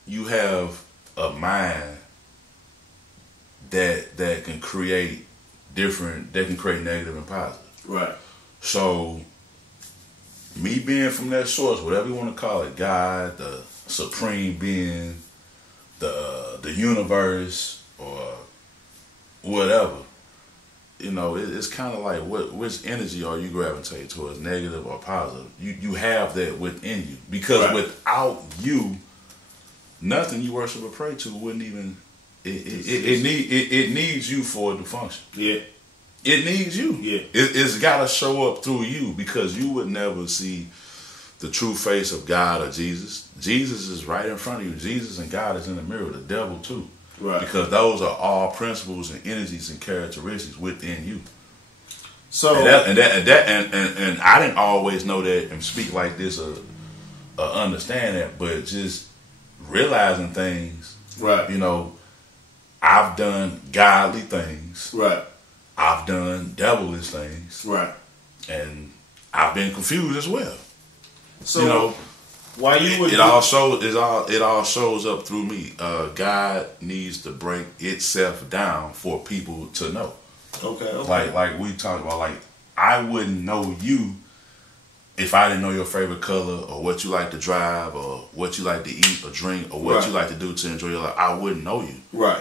you have a mind that can create negative and positive. Right. So me being from that source, whatever you want to call it, God, the supreme being, the universe, or whatever, it's kind of like which energy are you gravitating towards, negative or positive? You have that within you, because without you, nothing you worship or pray to wouldn't even. It needs you for it to function. Yeah, it needs you. Yeah, it's got to show up through you, because you would never see the true face of God or Jesus. Jesus is right in front of you. Jesus and God is in the mirror. The devil too. Right. Because those are all principles and energies and characteristics within you. So and I didn't always know that and speak like this or understand that, but just realizing things. Right. I've done godly things. Right. I've done devilish things. Right. And I've been confused as well. So why you would it all shows up through me. God needs to break itself down for people to know. Okay. Like we talked about, like I wouldn't know you if I didn't know your favorite color or what you like to drive or what you like to eat or drink or what you like to do to enjoy your life. I wouldn't know you. Right.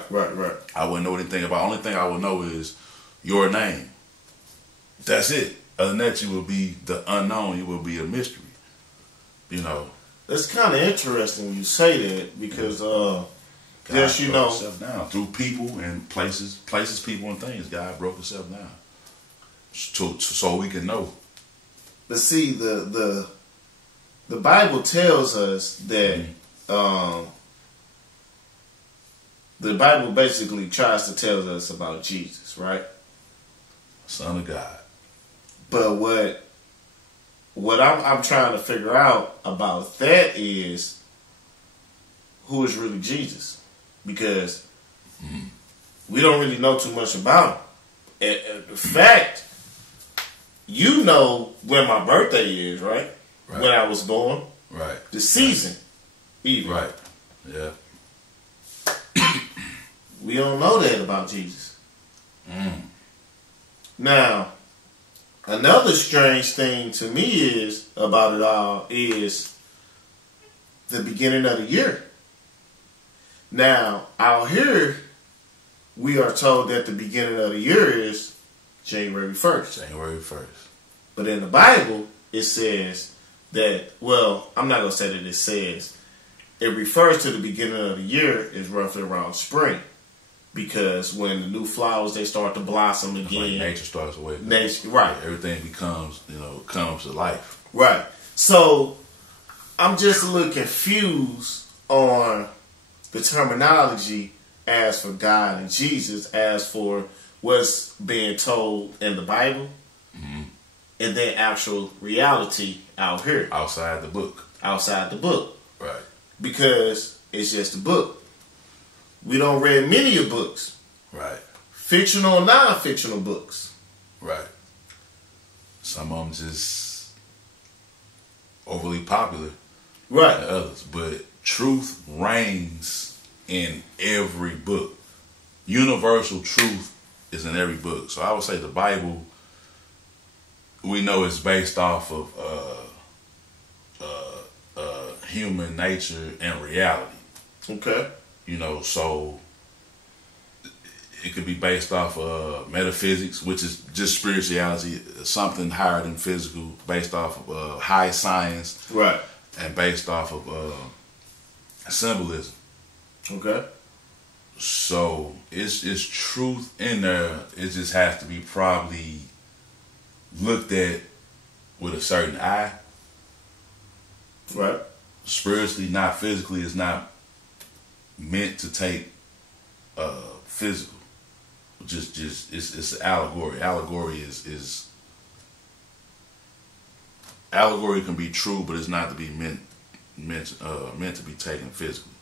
I wouldn't know anything about. Only thing I would know is your name. That's it. Other than that, you will be the unknown. You will be a mystery. It's kind of interesting you say that, because God broke himself down through people and places, people and things. God broke himself down so we can know. But see, the Bible tells us that the Bible basically tries to tell us about Jesus, right? Son of God. But what I'm trying to figure out about that is who is really Jesus, because we don't really know too much about him. In fact, you know when my birthday is, right? When I was born. Right. The season, even. Right. Yeah. We don't know that about Jesus. Now, another strange thing to me is about it all is the beginning of the year. Now, out here, we are told that the beginning of the year is January 1st. January 1st. But in the Bible, it says that, well, I'm not going to say that it says. It refers to the beginning of the year is roughly around spring. Because when the new flowers, they start to blossom again. Like nature starts to wake up. Nature, right. Everything becomes, comes to life. Right. So, I'm just a little confused on the terminology as for God and Jesus, as for what's being told in the Bible, and then actual reality out here. Outside the book. Outside the book. Right. Because it's just a book. We don't read many of books. Right. Fictional or non-fictional books. Right. Some of them just overly popular. Right. Than others. But truth reigns in every book. Universal truth is in every book. So I would say the Bible, we know it's based off of human nature and reality. Okay. So it could be based off of metaphysics, which is just spirituality, something higher than physical, based off of high science. Right. And based off of symbolism. Okay. So it's truth in there. It just has to be probably looked at with a certain eye. Right. Spiritually, not physically, is not meant to take physical. Just it's an allegory. Allegory is allegory can be true, but it's not to be meant to be taken physically.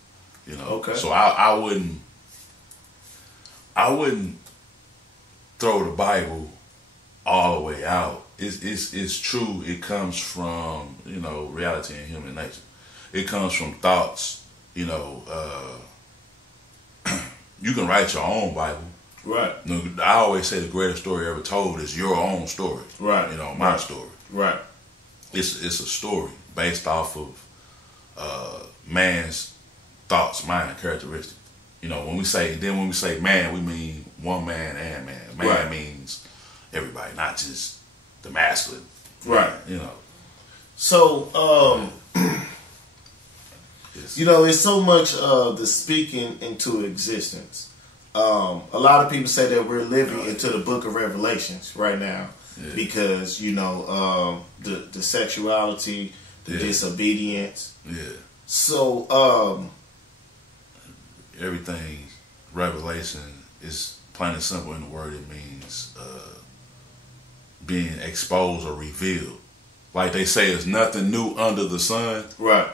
Okay. So I wouldn't throw the Bible all the way out. It's true. It comes from reality and human nature. It comes from thoughts. You can write your own Bible. Right. I always say the greatest story ever told is your own story. Right. My story. Right. It's a story based off of man's thoughts, mind, characteristics. When we say man, we mean one man and man. Man means not just the masculine. Right. You know. So, you know, it's so much of the speaking into existence. A lot of people say that we're living into the book of Revelations right now because, you know, the sexuality, the disobedience. Yeah. So, everything, Revelation, is plain and simple in the word. It means being exposed or revealed. Like they say, there's nothing new under the sun. Right.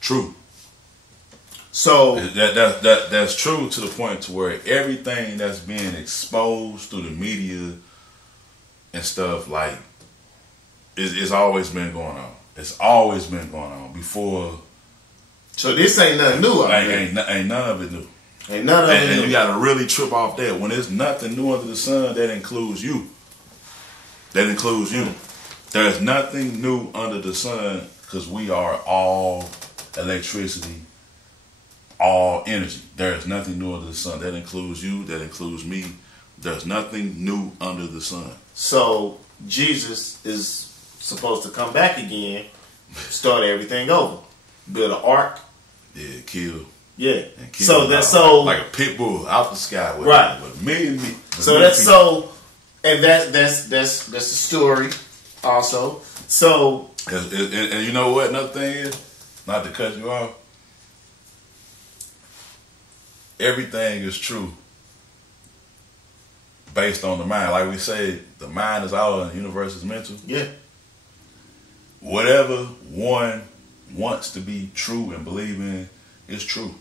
True. So that's true to the point to where everything that's being exposed through the media and stuff, like, it's always been going on. It's always been going on before. So this ain't nothing new. Ain't none of it new. Ain't none of it new. And you got to really trip off that. When there's nothing new under the sun, that includes you. That includes you. There's nothing new under the sun because we are all electricity, all energy. There is nothing new under the sun. That includes you. That includes me. There's nothing new under the sun. So Jesus is supposed to come back again, start everything over, build an ark. Yeah, kill. Yeah. And kill so that's so like a pit bull out the sky with right. With a million people. So that's people. So, and that's the story. Also, so and you know what? Another thing is, not to cut you off, everything is true based on the mind. Like we say, the mind is all and the universe is mental. Yeah. Whatever one wants to be true and believe in is true.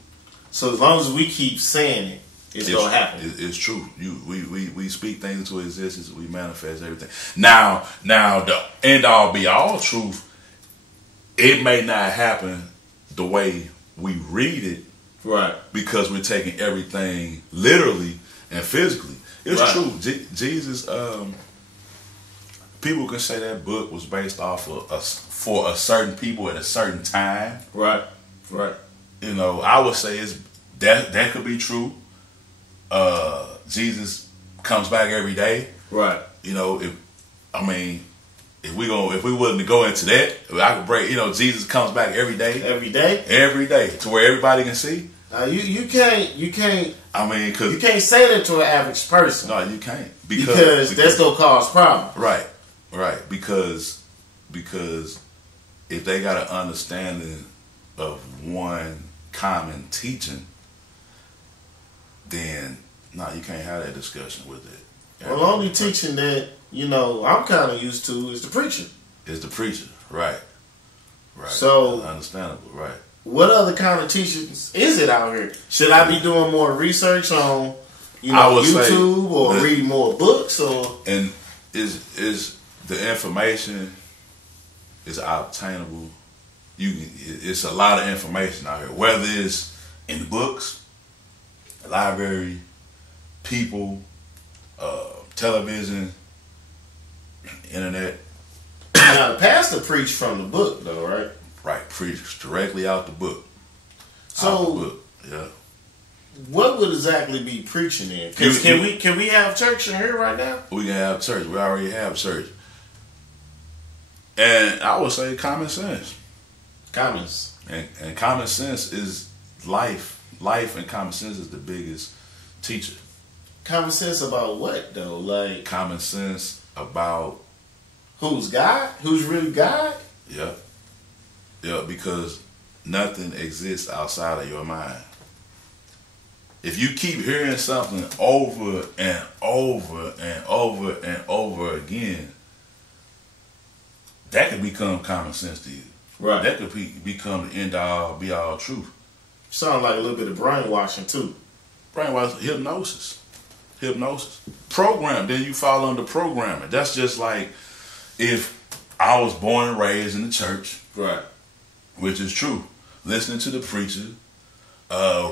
So as long as we keep saying it, it's gonna happen. It's true. We speak things into existence. We manifest everything. Now the end all be all truth. It may not happen the way we read it, right? Because we're taking everything literally and physically. It's true. Jesus. People can say that book was based off of for a certain people at a certain time. Right. Right. You know, I would say that could be true. Jesus comes back every day. Right. You know, if we willing to go into that, I could break. You know, Jesus comes back every day. Every day. Every day, to where everybody can see. You can't. I mean, cause you can't say that to an average person. No, you can't because that's gonna cause problems. Right. Right. Because if they got an understanding of one common teaching, then no, you can't have that discussion with it. Well, the only teaching that, you know, I'm kind of used to is the preacher. Is the preacher, right? Right. So that's understandable, right? What other kind of teachings is it out here? Should I be doing more research on, you know, YouTube or reading more books, or? And is the information is obtainable? It's a lot of information out here, whether it's in the books, the library, people, television, internet. Now the pastor preached from the book, though, right? Right, preached directly out the book. So, out the book. Yeah. What would exactly be preaching in? Can we have church in here right now? We can have church. We already have church. And I would say common sense. And common sense is life. Life and common sense is the biggest teacher. Common sense about what, though? Like common sense about who's God? Who's really God? Yeah. Yeah, because nothing exists outside of your mind. If you keep hearing something over and over and over and over again, that could become common sense to you. Right. That could become the end all, be all truth. Sound like a little bit of brainwashing too. Brainwashing, hypnosis. Program, then you fall under programming. That's just like if I was born and raised in the church. Right. Which is true. Listening to the preacher,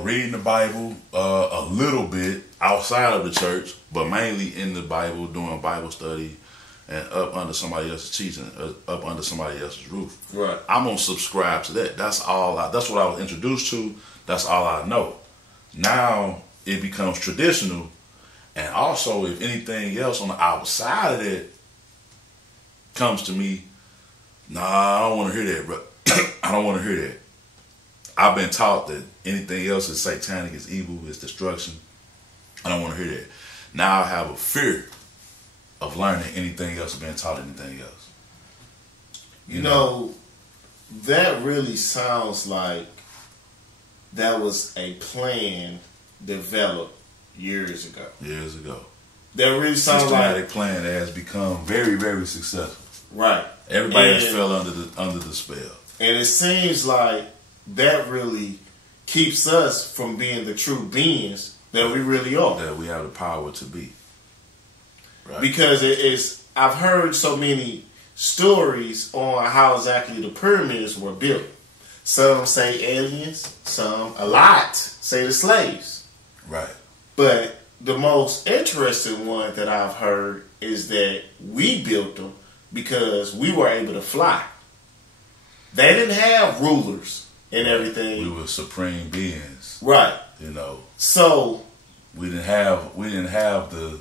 reading the Bible a little bit outside of the church, but mainly in the Bible, doing Bible study, and up under somebody else's teaching, up under somebody else's roof. Right. I'm gonna subscribe to that. That's all. That's what I was introduced to. That's all I know. Now it becomes traditional, And also, if anything else on the outside of that comes to me, nah, I don't want to hear that, bro. I don't want to hear that. I've been taught that anything else is satanic, is evil, is destruction. I don't want to hear that. Now I have a fear of learning anything else or being taught anything else. You know, that really sounds like that was a plan developed years ago. Years ago. That really sounds systematic plan that has become very, very successful. Right. Everybody has fell under the spell. And it seems like that really keeps us from being the true beings that we really are. That we have the power to be. Right. Because I've heard so many stories on how exactly the pyramids were built. Some say aliens, a lot say the slaves. Right. But the most interesting one that I've heard is that we built them because we were able to fly. They didn't have rulers and everything. We were supreme beings. Right. You know. So we didn't have the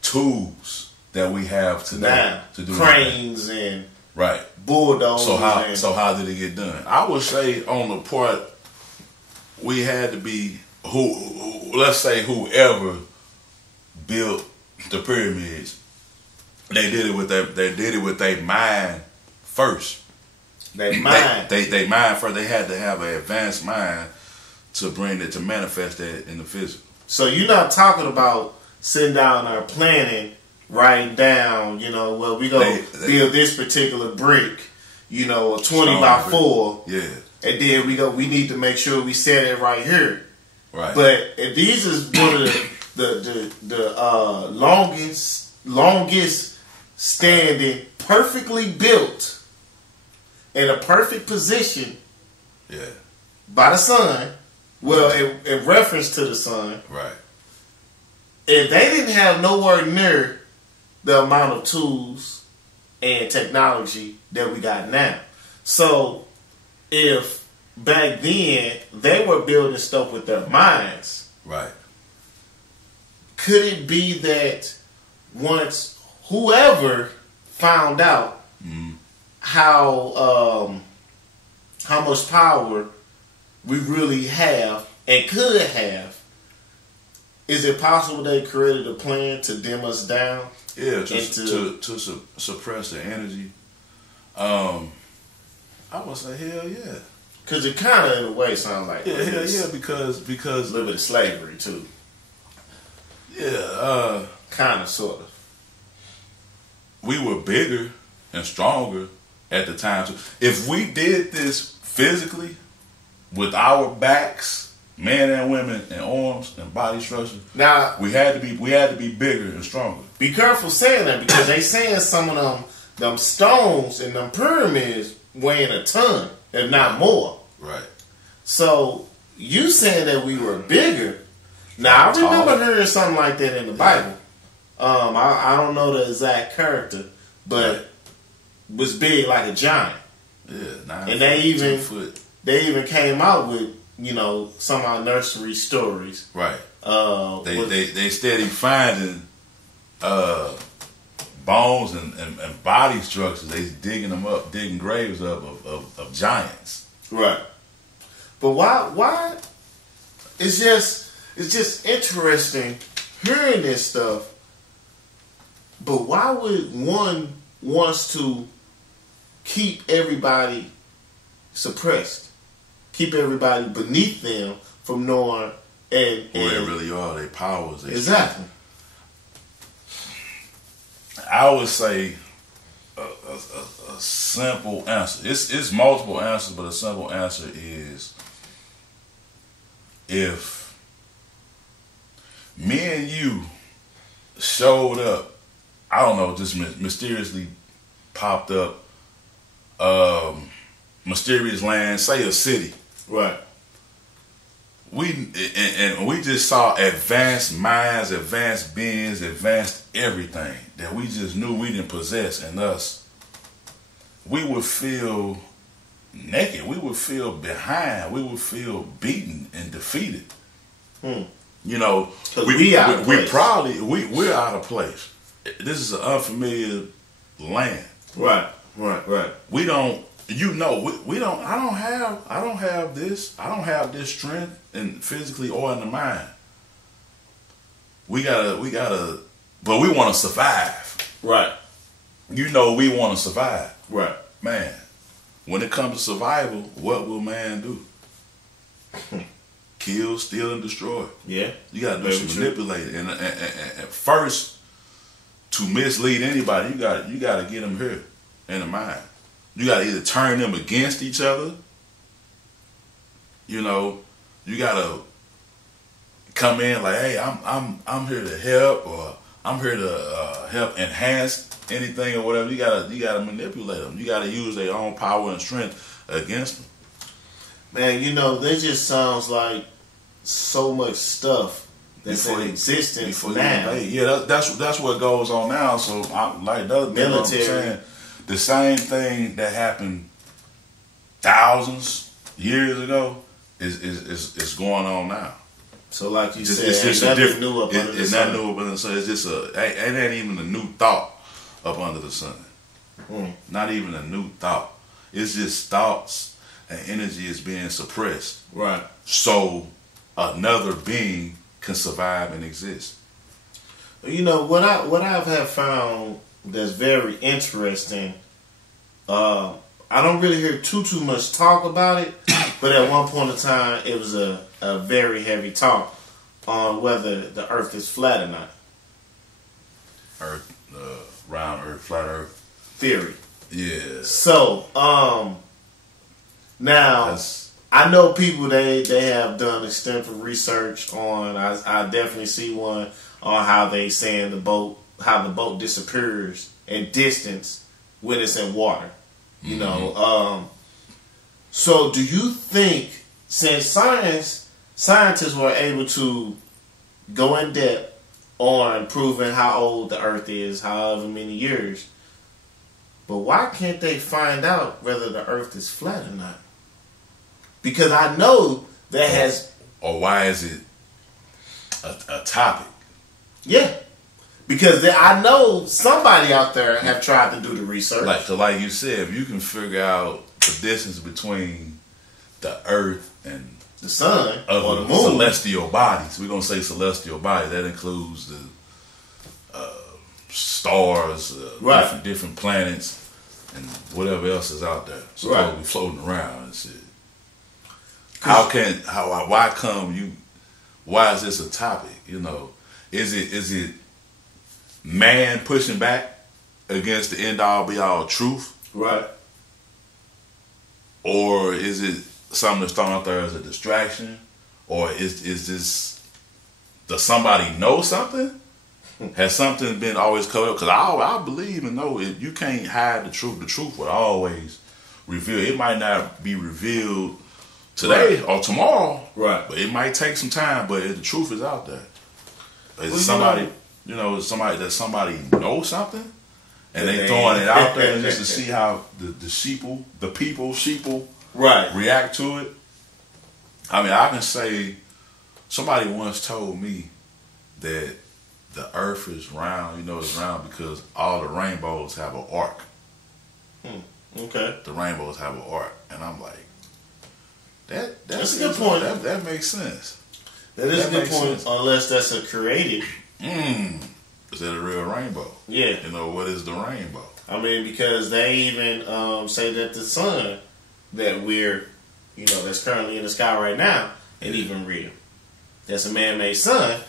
tools that we have today now, to do cranes and right bulldozers. So how did it get done? I would say on the part we had to be let's say whoever built the pyramids, they did it with their mind first. They mind first. They had to have an advanced mind to manifest that in the physical. So you're not talking about sitting down or planning, writing down, well, we gonna build this particular brick, a 20 by 4. Yeah. And then we need to make sure we set it right here. Right. But if these is one of the longest standing, perfectly built, in a perfect position, by the sun. Well, in reference to the sun, right? If they didn't have nowhere near the amount of tools and technology that we got now, so if back then they were building stuff with their minds, right? Could it be that once whoever found out how much power we really have and could have, is it possible they created a plan to dim us down? Yeah, to suppress the energy. I would say hell yeah. Because it kind of in a way sounds like hell yeah, because a little bit of slavery too. Yeah, kind of, sort of. We were bigger and stronger at the time too. If we did this physically, with our backs, men and women, and arms and body structure, now we had to be bigger and stronger. Be careful saying that, because they saying some of them stones and them pyramids weighing a ton, if not more. Right. So you saying that we were bigger? Now I remember hearing something like that in the Bible. I don't know the exact character, but was big like a giant. Yeah, and they even came out with some of our nursery stories. Right. They steady finding bones and body structures. They digging graves up of giants. Right. But why? It's just interesting hearing this stuff. But why would one wants to keep everybody suppressed, keep everybody beneath them from knowing who they really are, their powers? Exactly. I would say a simple answer. It's multiple answers, but a simple answer is if me and you showed up, I don't know, just mysteriously popped up, mysterious land, say a city. Right. We just saw advanced minds, advanced beings, advanced everything that we just knew we didn't possess in us. We would feel naked. We would feel behind. We would feel beaten and defeated. You know, we're out of place. This is an unfamiliar land. Right. We don't. You know, we don't. I don't have this. I don't have this strength, and physically or in the mind. We gotta. But we want to survive. Right. You know, we want to survive. Right. Man, when it comes to survival, what will man do? Kill, steal, and destroy. Yeah. You got to do some manipulating. And first, to mislead anybody, you got to get them here in the mind. You got to either turn them against each other. You know, you got to come in like, hey, I'm here to help, or I'm here to help enhance anything or whatever. You gotta manipulate them. You got to use their own power and strength against them. Man, you know, that just sounds like so much stuff that's in existence now. Yeah, that's what goes on now. So, like the other military, saying, the same thing that happened thousands years ago is going on now. So, like you said, it's nothing new up under the sun. It's not new up under the sun. It's just it ain't even a new thought up under the sun. Not even a new thought. It's just thoughts and energy is being suppressed. Right. So another being can survive and exist. You know what I have found that's very interesting. I don't really hear too much talk about it, but at one point in time, it was a very heavy talk on whether the Earth is flat or not. Round Earth, flat Earth theory. Yeah. So, now I know people they have done extensive research on. I definitely see one on how they saying the boat disappears in distance when it's in water. You know. So, do you think since scientists were able to go in depth on proving how old the Earth is, however many years, but why can't they find out whether the Earth is flat or not? Because I know that has... Or why is it a topic? Yeah. Because I know somebody out there have tried to do the research. Like you said, if you can figure out the distance between the Earth and the sun or the moon, celestial bodies. We're gonna say celestial bodies. That includes the stars, different planets, and whatever else is out there. So we'll be floating around and shit. Why is this a topic? You know, is it man pushing back against the end all be all truth? Right. Or is it something that's thrown out there as a distraction? Or is this, does somebody know something? Has something been always covered up? Because I believe and know you can't hide the truth. The truth will always reveal. It might not be revealed today or tomorrow, right? But it might take some time. But the truth is out there. Is somebody knows something, and they throwing it out there just to see how the people react to it. I mean, I can say somebody once told me that the Earth is round. You know, it's round because all the rainbows have an arc. Okay. The rainbows have an arc, and I'm like, that's a good point. That makes sense. That is a good point, unless that's a created. Is that a real rainbow? Yeah. You know, what is the rainbow? I mean, because they even say that the sun that that's currently in the sky right now ain't even real. That's a man-made sun.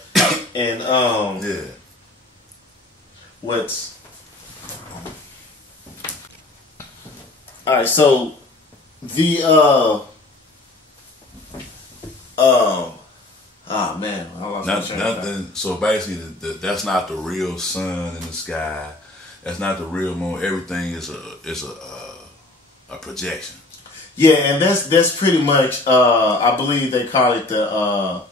And what's all right? So the man, nothing. So basically, that's not the real sun in the sky. That's not the real moon. Everything is a projection. Yeah, and that's pretty much. I believe they call it the.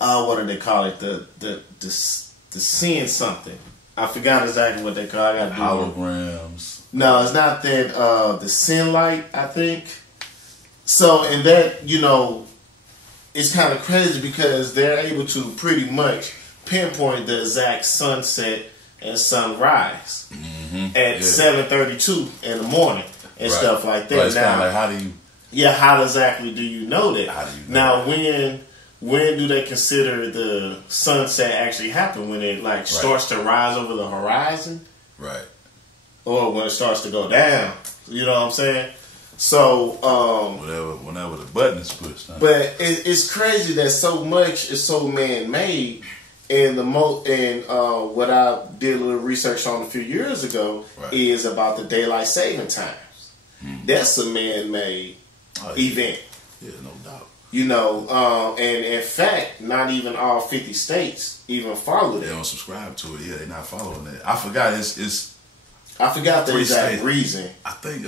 What do they call it? The seeing something. I forgot exactly what they call it. I got holograms. No, it's not that. The sin light, I think. So, in that, it's kind of crazy because they're able to pretty much pinpoint the exact sunset and sunrise at 7:32 in the morning and stuff like that. Right, now, like, how do you? Yeah, how exactly do you know that? How do you know that? When do they consider the sunset actually happen? When it like starts to rise over the horizon, right? Or when it starts to go down? You know what I'm saying? So whenever the button is pushed. Huh? But it's crazy that so much is so man made. And what I did a little research on a few years ago is about the daylight saving times. That's a man-made event. Yeah, no doubt. You know, and in fact, not even all 50 states even follow that. They don't subscribe to it. Yeah, they're not following that. I forgot. I forgot the exact reason. I think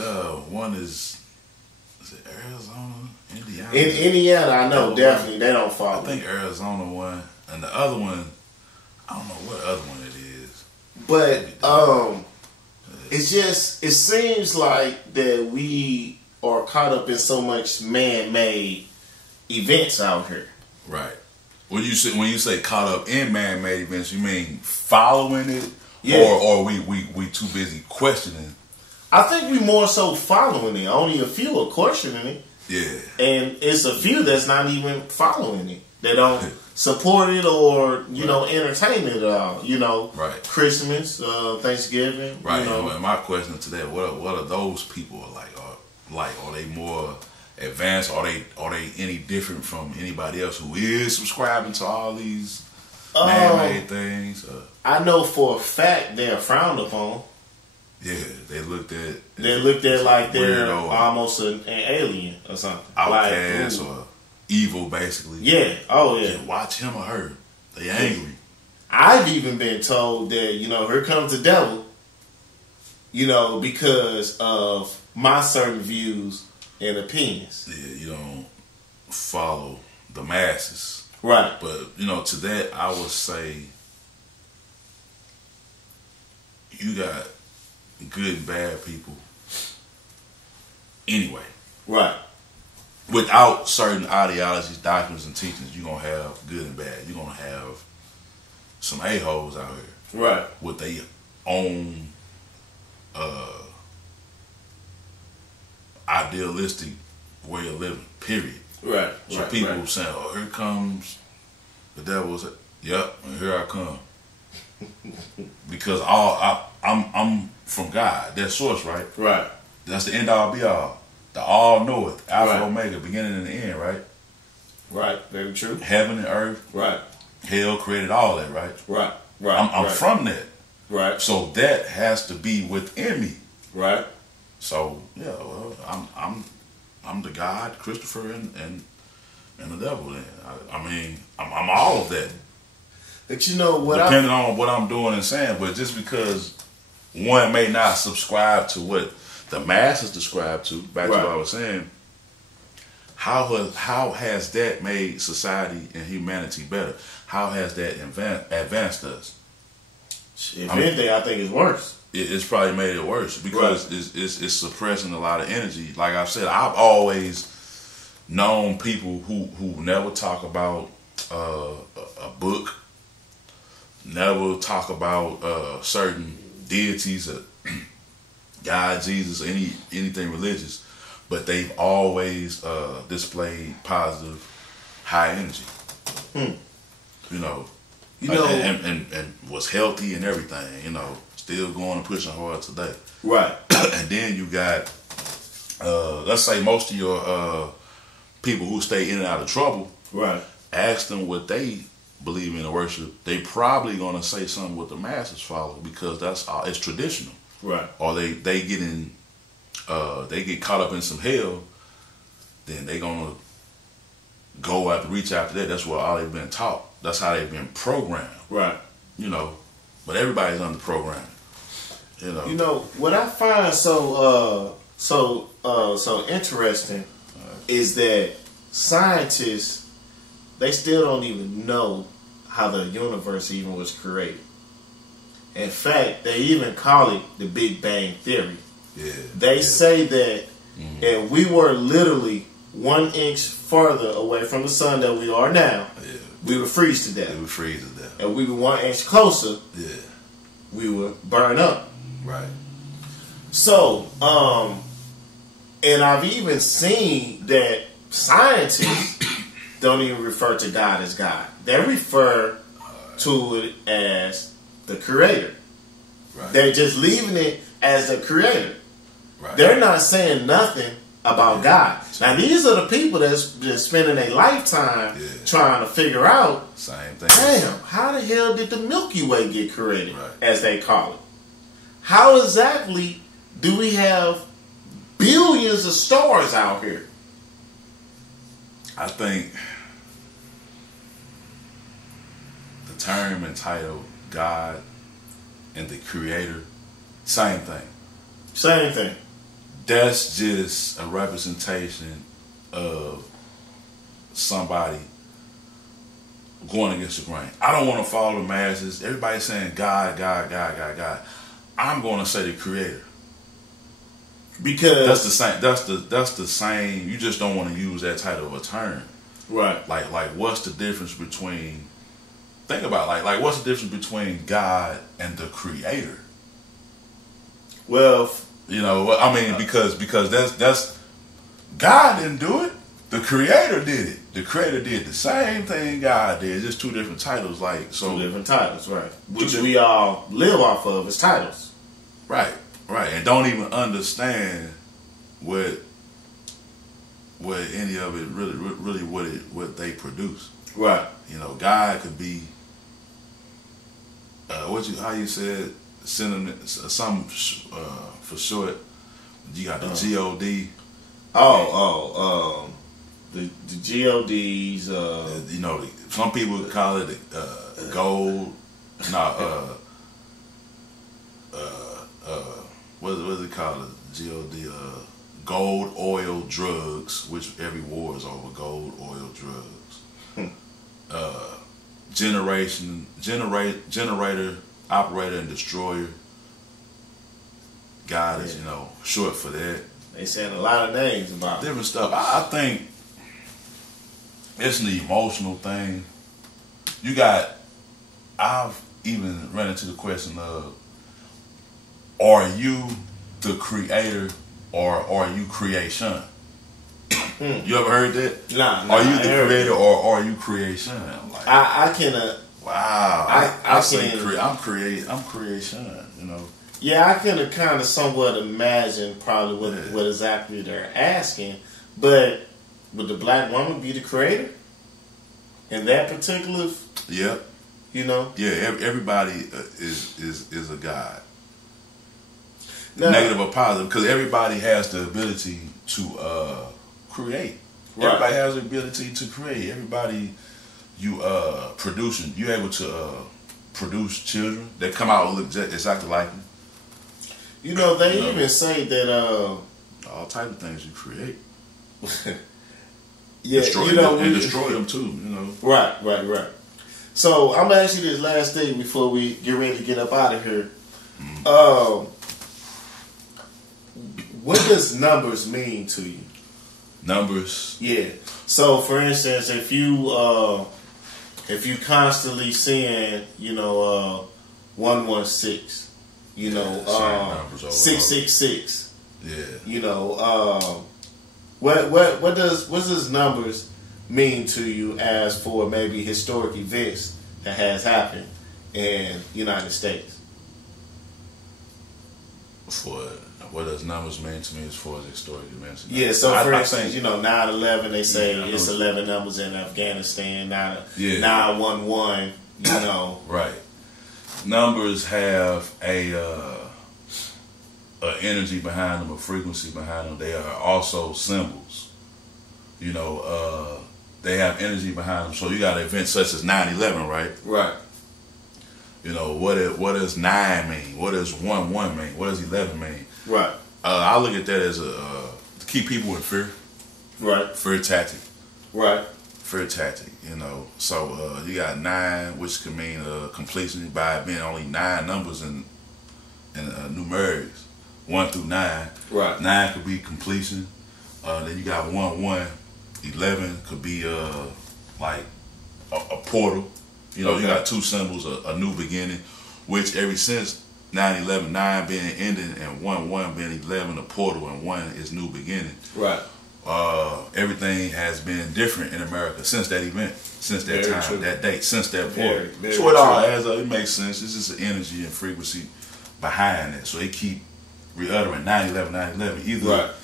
one is it Arizona, Indiana? In Indiana, I know definitely they don't follow. I think Arizona one. And the other one, I don't know what other one it is. But it seems like that we are caught up in so much man-made events out here. Right. When you say caught up in man-made events, you mean following it, or we too busy questioning? I think we more so following it. Only a few are questioning it. Yeah. And it's a few that's not even following it. They don't support it or, you know, entertain it at all. You know, Christmas, Thanksgiving. Right. You know. And my question today, what are those people like? Are they more advanced? Are they any different from anybody else who is subscribing to all these man-made things? I know for a fact they're frowned upon. Yeah, they looked at. They looked at like they're almost an alien or something. Outcast or evil, basically. Yeah. Oh, yeah. Just watch him or her. They angry. I've even been told that, you know, here comes the devil, you know, because of my certain views and opinions. Yeah, you don't follow the masses. Right. But, you know, to that, I would say you got good and bad people anyway. Right. Without certain ideologies, doctrines, and teachings, you're going to have good and bad. You're going to have some a-holes out here. Right. With their own idealistic way of living, period. Right. So people saying, oh, here comes the devil. Yep, and here I come. Because I'm from God. That's source, right? Right. That's the end all be all. The all knoweth, Alpha Omega, beginning and the end, right? Right. Very true. Heaven and earth. Right. Hell created all that, right? Right. Right. I'm from that. Right. So that has to be within me. Right. So yeah, well, I'm the God, Christopher, and the devil. Then I mean, I'm all of that. But you know what? Depending on what I'm doing and saying, but just because one may not subscribe to what the masses describe to, back to what I was saying, how has that made society and humanity better? How has that advanced us? If anything, I think it's worse. It's probably made it worse because it's suppressing a lot of energy. Like I've said, I've always known people who never talk about a book, never talk about certain deities, God, Jesus, anything religious, but they've always displayed positive, high energy. You know, and was healthy and everything. You know, still going and pushing hard today. Right. And then you got, let's say most of your people who stay in and out of trouble. Right. Ask them what they believe in and worship. They probably gonna say something what the masses follow because that's all. It's traditional. Right. Or they get caught up in some hell, then they gonna go after reach after that. That's what all they've been taught. That's how they've been programmed. Right. You know, but everybody's under programming. You know. You know what I find so interesting is that scientists, they still don't even know how the universe even was created. In fact, they even call it the Big Bang Theory. Yeah. They say that if we were literally 1 inch further away from the sun than we are now, we would freeze to death. We would freeze to death. And we were 1 inch closer, we would burn up. Right. So, and I've even seen that scientists don't even refer to God as God. They refer to it as the creator. Right. They're just leaving it as the creator. Right. They're not saying nothing about God. Now, these are the people that's just spending their lifetime trying to figure out, same thing. Damn, how the hell did the Milky Way get created, right, as they call it? How exactly do we have billions of stars out here? I think the term entitled God and the Creator, same thing. Same thing. That's just a representation of somebody going against the grain. I don't want to follow the masses. Everybody's saying God, God, God, God, God. I'm going to say the Creator. Because that's the same. That's the same. You just don't want to use that type of a term, right? Like what's the difference between? Think about like what's the difference between God and the Creator? Well, you know, I mean, because that's God didn't do it. The Creator did it. The Creator did the same thing God did. Just two different titles, like so. 2 different titles, right? Which we all live off of as titles, right? Right, and don't even understand what any of it really what they produce. Right. You know, God could be how you said synonym some for short. You got the God. The GODs. You know, some people call it gold. What is it called? God, gold, oil, drugs, which every war is over gold, oil, drugs. Generator, operator, and destroyer. God is, short for that. They saying a lot of names about different stuff. I think it's an emotional thing. I've even run into the question of, are you the creator or are you creation? You ever heard that? Nah. Are you the creator or are you creation? Like, I can. Wow. I say I'm creation. Yeah, I can kind of somewhat imagine probably what exactly they're asking, but would the black woman be the creator in that particular? Yeah. Yeah. Everybody is a god. Now, negative or positive, because everybody has the ability to create. Right. Everybody has the ability to create. Everybody, you're able to produce children that come out and look exactly like you. They even say that all type of things you create. Yeah, destroy them too. Right. So I'm gonna ask you this last thing before we get ready to get up out of here. What does numbers mean to you? Numbers? Yeah. So, for instance, if you constantly seeing, 116, 666, what does numbers mean to you as for maybe historic events that has happened in the United States? What does numbers mean to me as far as historic events? Yeah, so for instance, 9/11, they say it's 11 numbers in Afghanistan, 9/11, Right. Numbers have a energy behind them, a frequency behind them. They are also symbols. They have energy behind them. So you got events such as 9/11, right? Right. What does 9 mean? What does 1/1 mean? What does 11 mean? Right. I look at that as to keep people in fear. Right. Fear tactic. Right. Fear tactic. So you got 9, which can mean completion by being only 9 numbers in numerics, 1 through 9. Right. 9 could be completion. Then you got 1/1, 11 could be like a portal. You know, you got two symbols, a new beginning, which ever since 9/11, 9 being ending and 1/1 being 11, a portal, and 1 is new beginning. Right. Everything has been different in America since that event, since that time, true. That date, since that portal. Very so it all adds up. It makes sense. It's just an energy and frequency behind it. So they keep re-uttering 9/11, 9/11. Either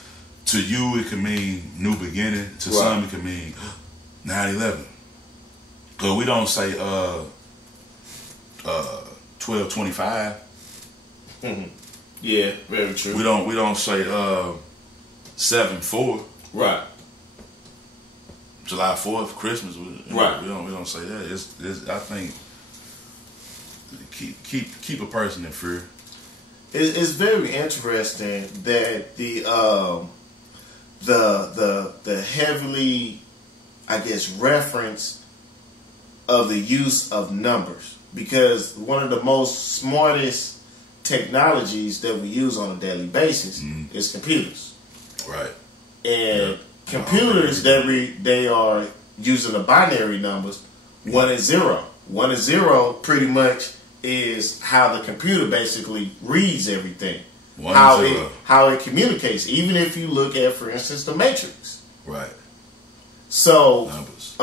to you it can mean new beginning, to some it can mean 9/11. Because we don't say 12/25. Mm-hmm. Yeah, very true. We don't say 7/4. Right. July 4th, Christmas. Right. We don't say that. It's I think keep a person in fear. It's very interesting that the heavily, I guess, reference of the use of numbers, because one of the most smartest technologies that we use on a daily basis is computers. Right. And computers, they are using the binary numbers 1 and 0. 1 and 0 pretty much is how the computer basically reads everything. How it communicates. Even if you look at, for instance, the Matrix. Right. So numbers.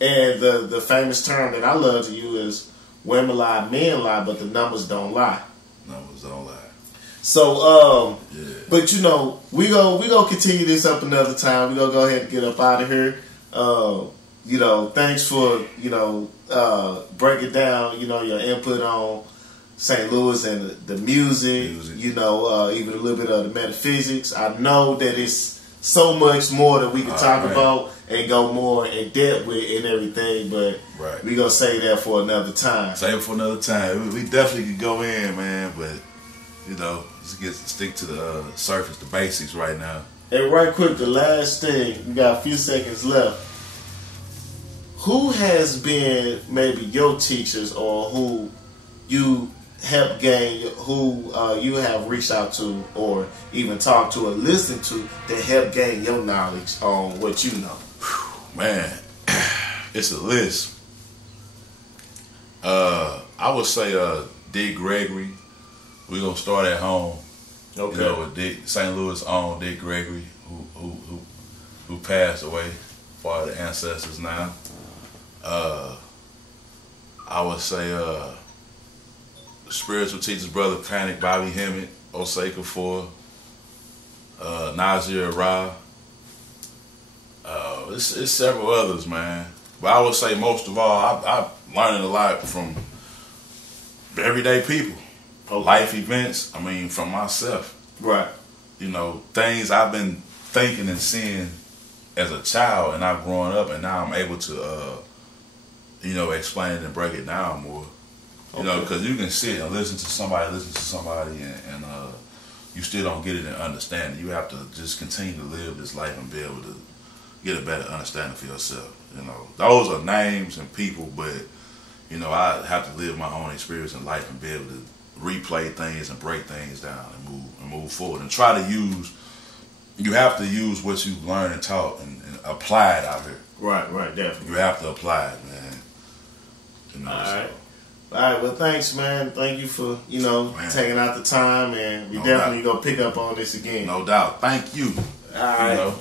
And the famous term that I love to use is women lie, men lie, but the numbers don't lie. Numbers don't lie. So but you know, we go continue this up another time. We gonna go ahead and get up out of here. You know, thanks for, you know, breaking down, you know, your input on St. Louis and the music. You know, even a little bit of the metaphysics. I know that it's so much more that we can talk about and go more in depth with and everything, but we gonna save that for another time. Save it for another time. We definitely could go in, man, but you know, just stick to the surface, the basics right now. And right quick, the last thing, we got a few seconds left. Who has been maybe your teachers, or who you help gain, who you have reached out to or even talked to or listened to that help gain your knowledge on what you know? Man, it's a list. I would say Dick Gregory. We're gonna start at home. Okay. You know, with St. Louis' own Dick Gregory, who passed away, part of the ancestors now. I would say spiritual teachers, Brother Panic, Bobby Hemmett, Osaka for Nazir Ra. It's several others, man. But I would say most of all, I'm learning a lot from everyday people. Life events, I mean, from myself. Right. You know, things I've been thinking and seeing as a child, and I've grown up, and now I'm able to, you know, explain it and break it down more. You know, because you can sit and listen to somebody, and you still don't get it and understand it. You have to just continue to live this life and be able to get a better understanding for yourself. You know, those are names and people, but, you know, I have to live my own experience in life and be able to replay things and break things down and move forward and try to use. You have to use what you've learned and taught and apply it out here. Right, definitely. You have to apply it, man. You know, All right, well, thanks, man. Thank you for, you know, taking out the time, and we definitely gonna pick up on this again. No doubt. Thank you. All right. You know.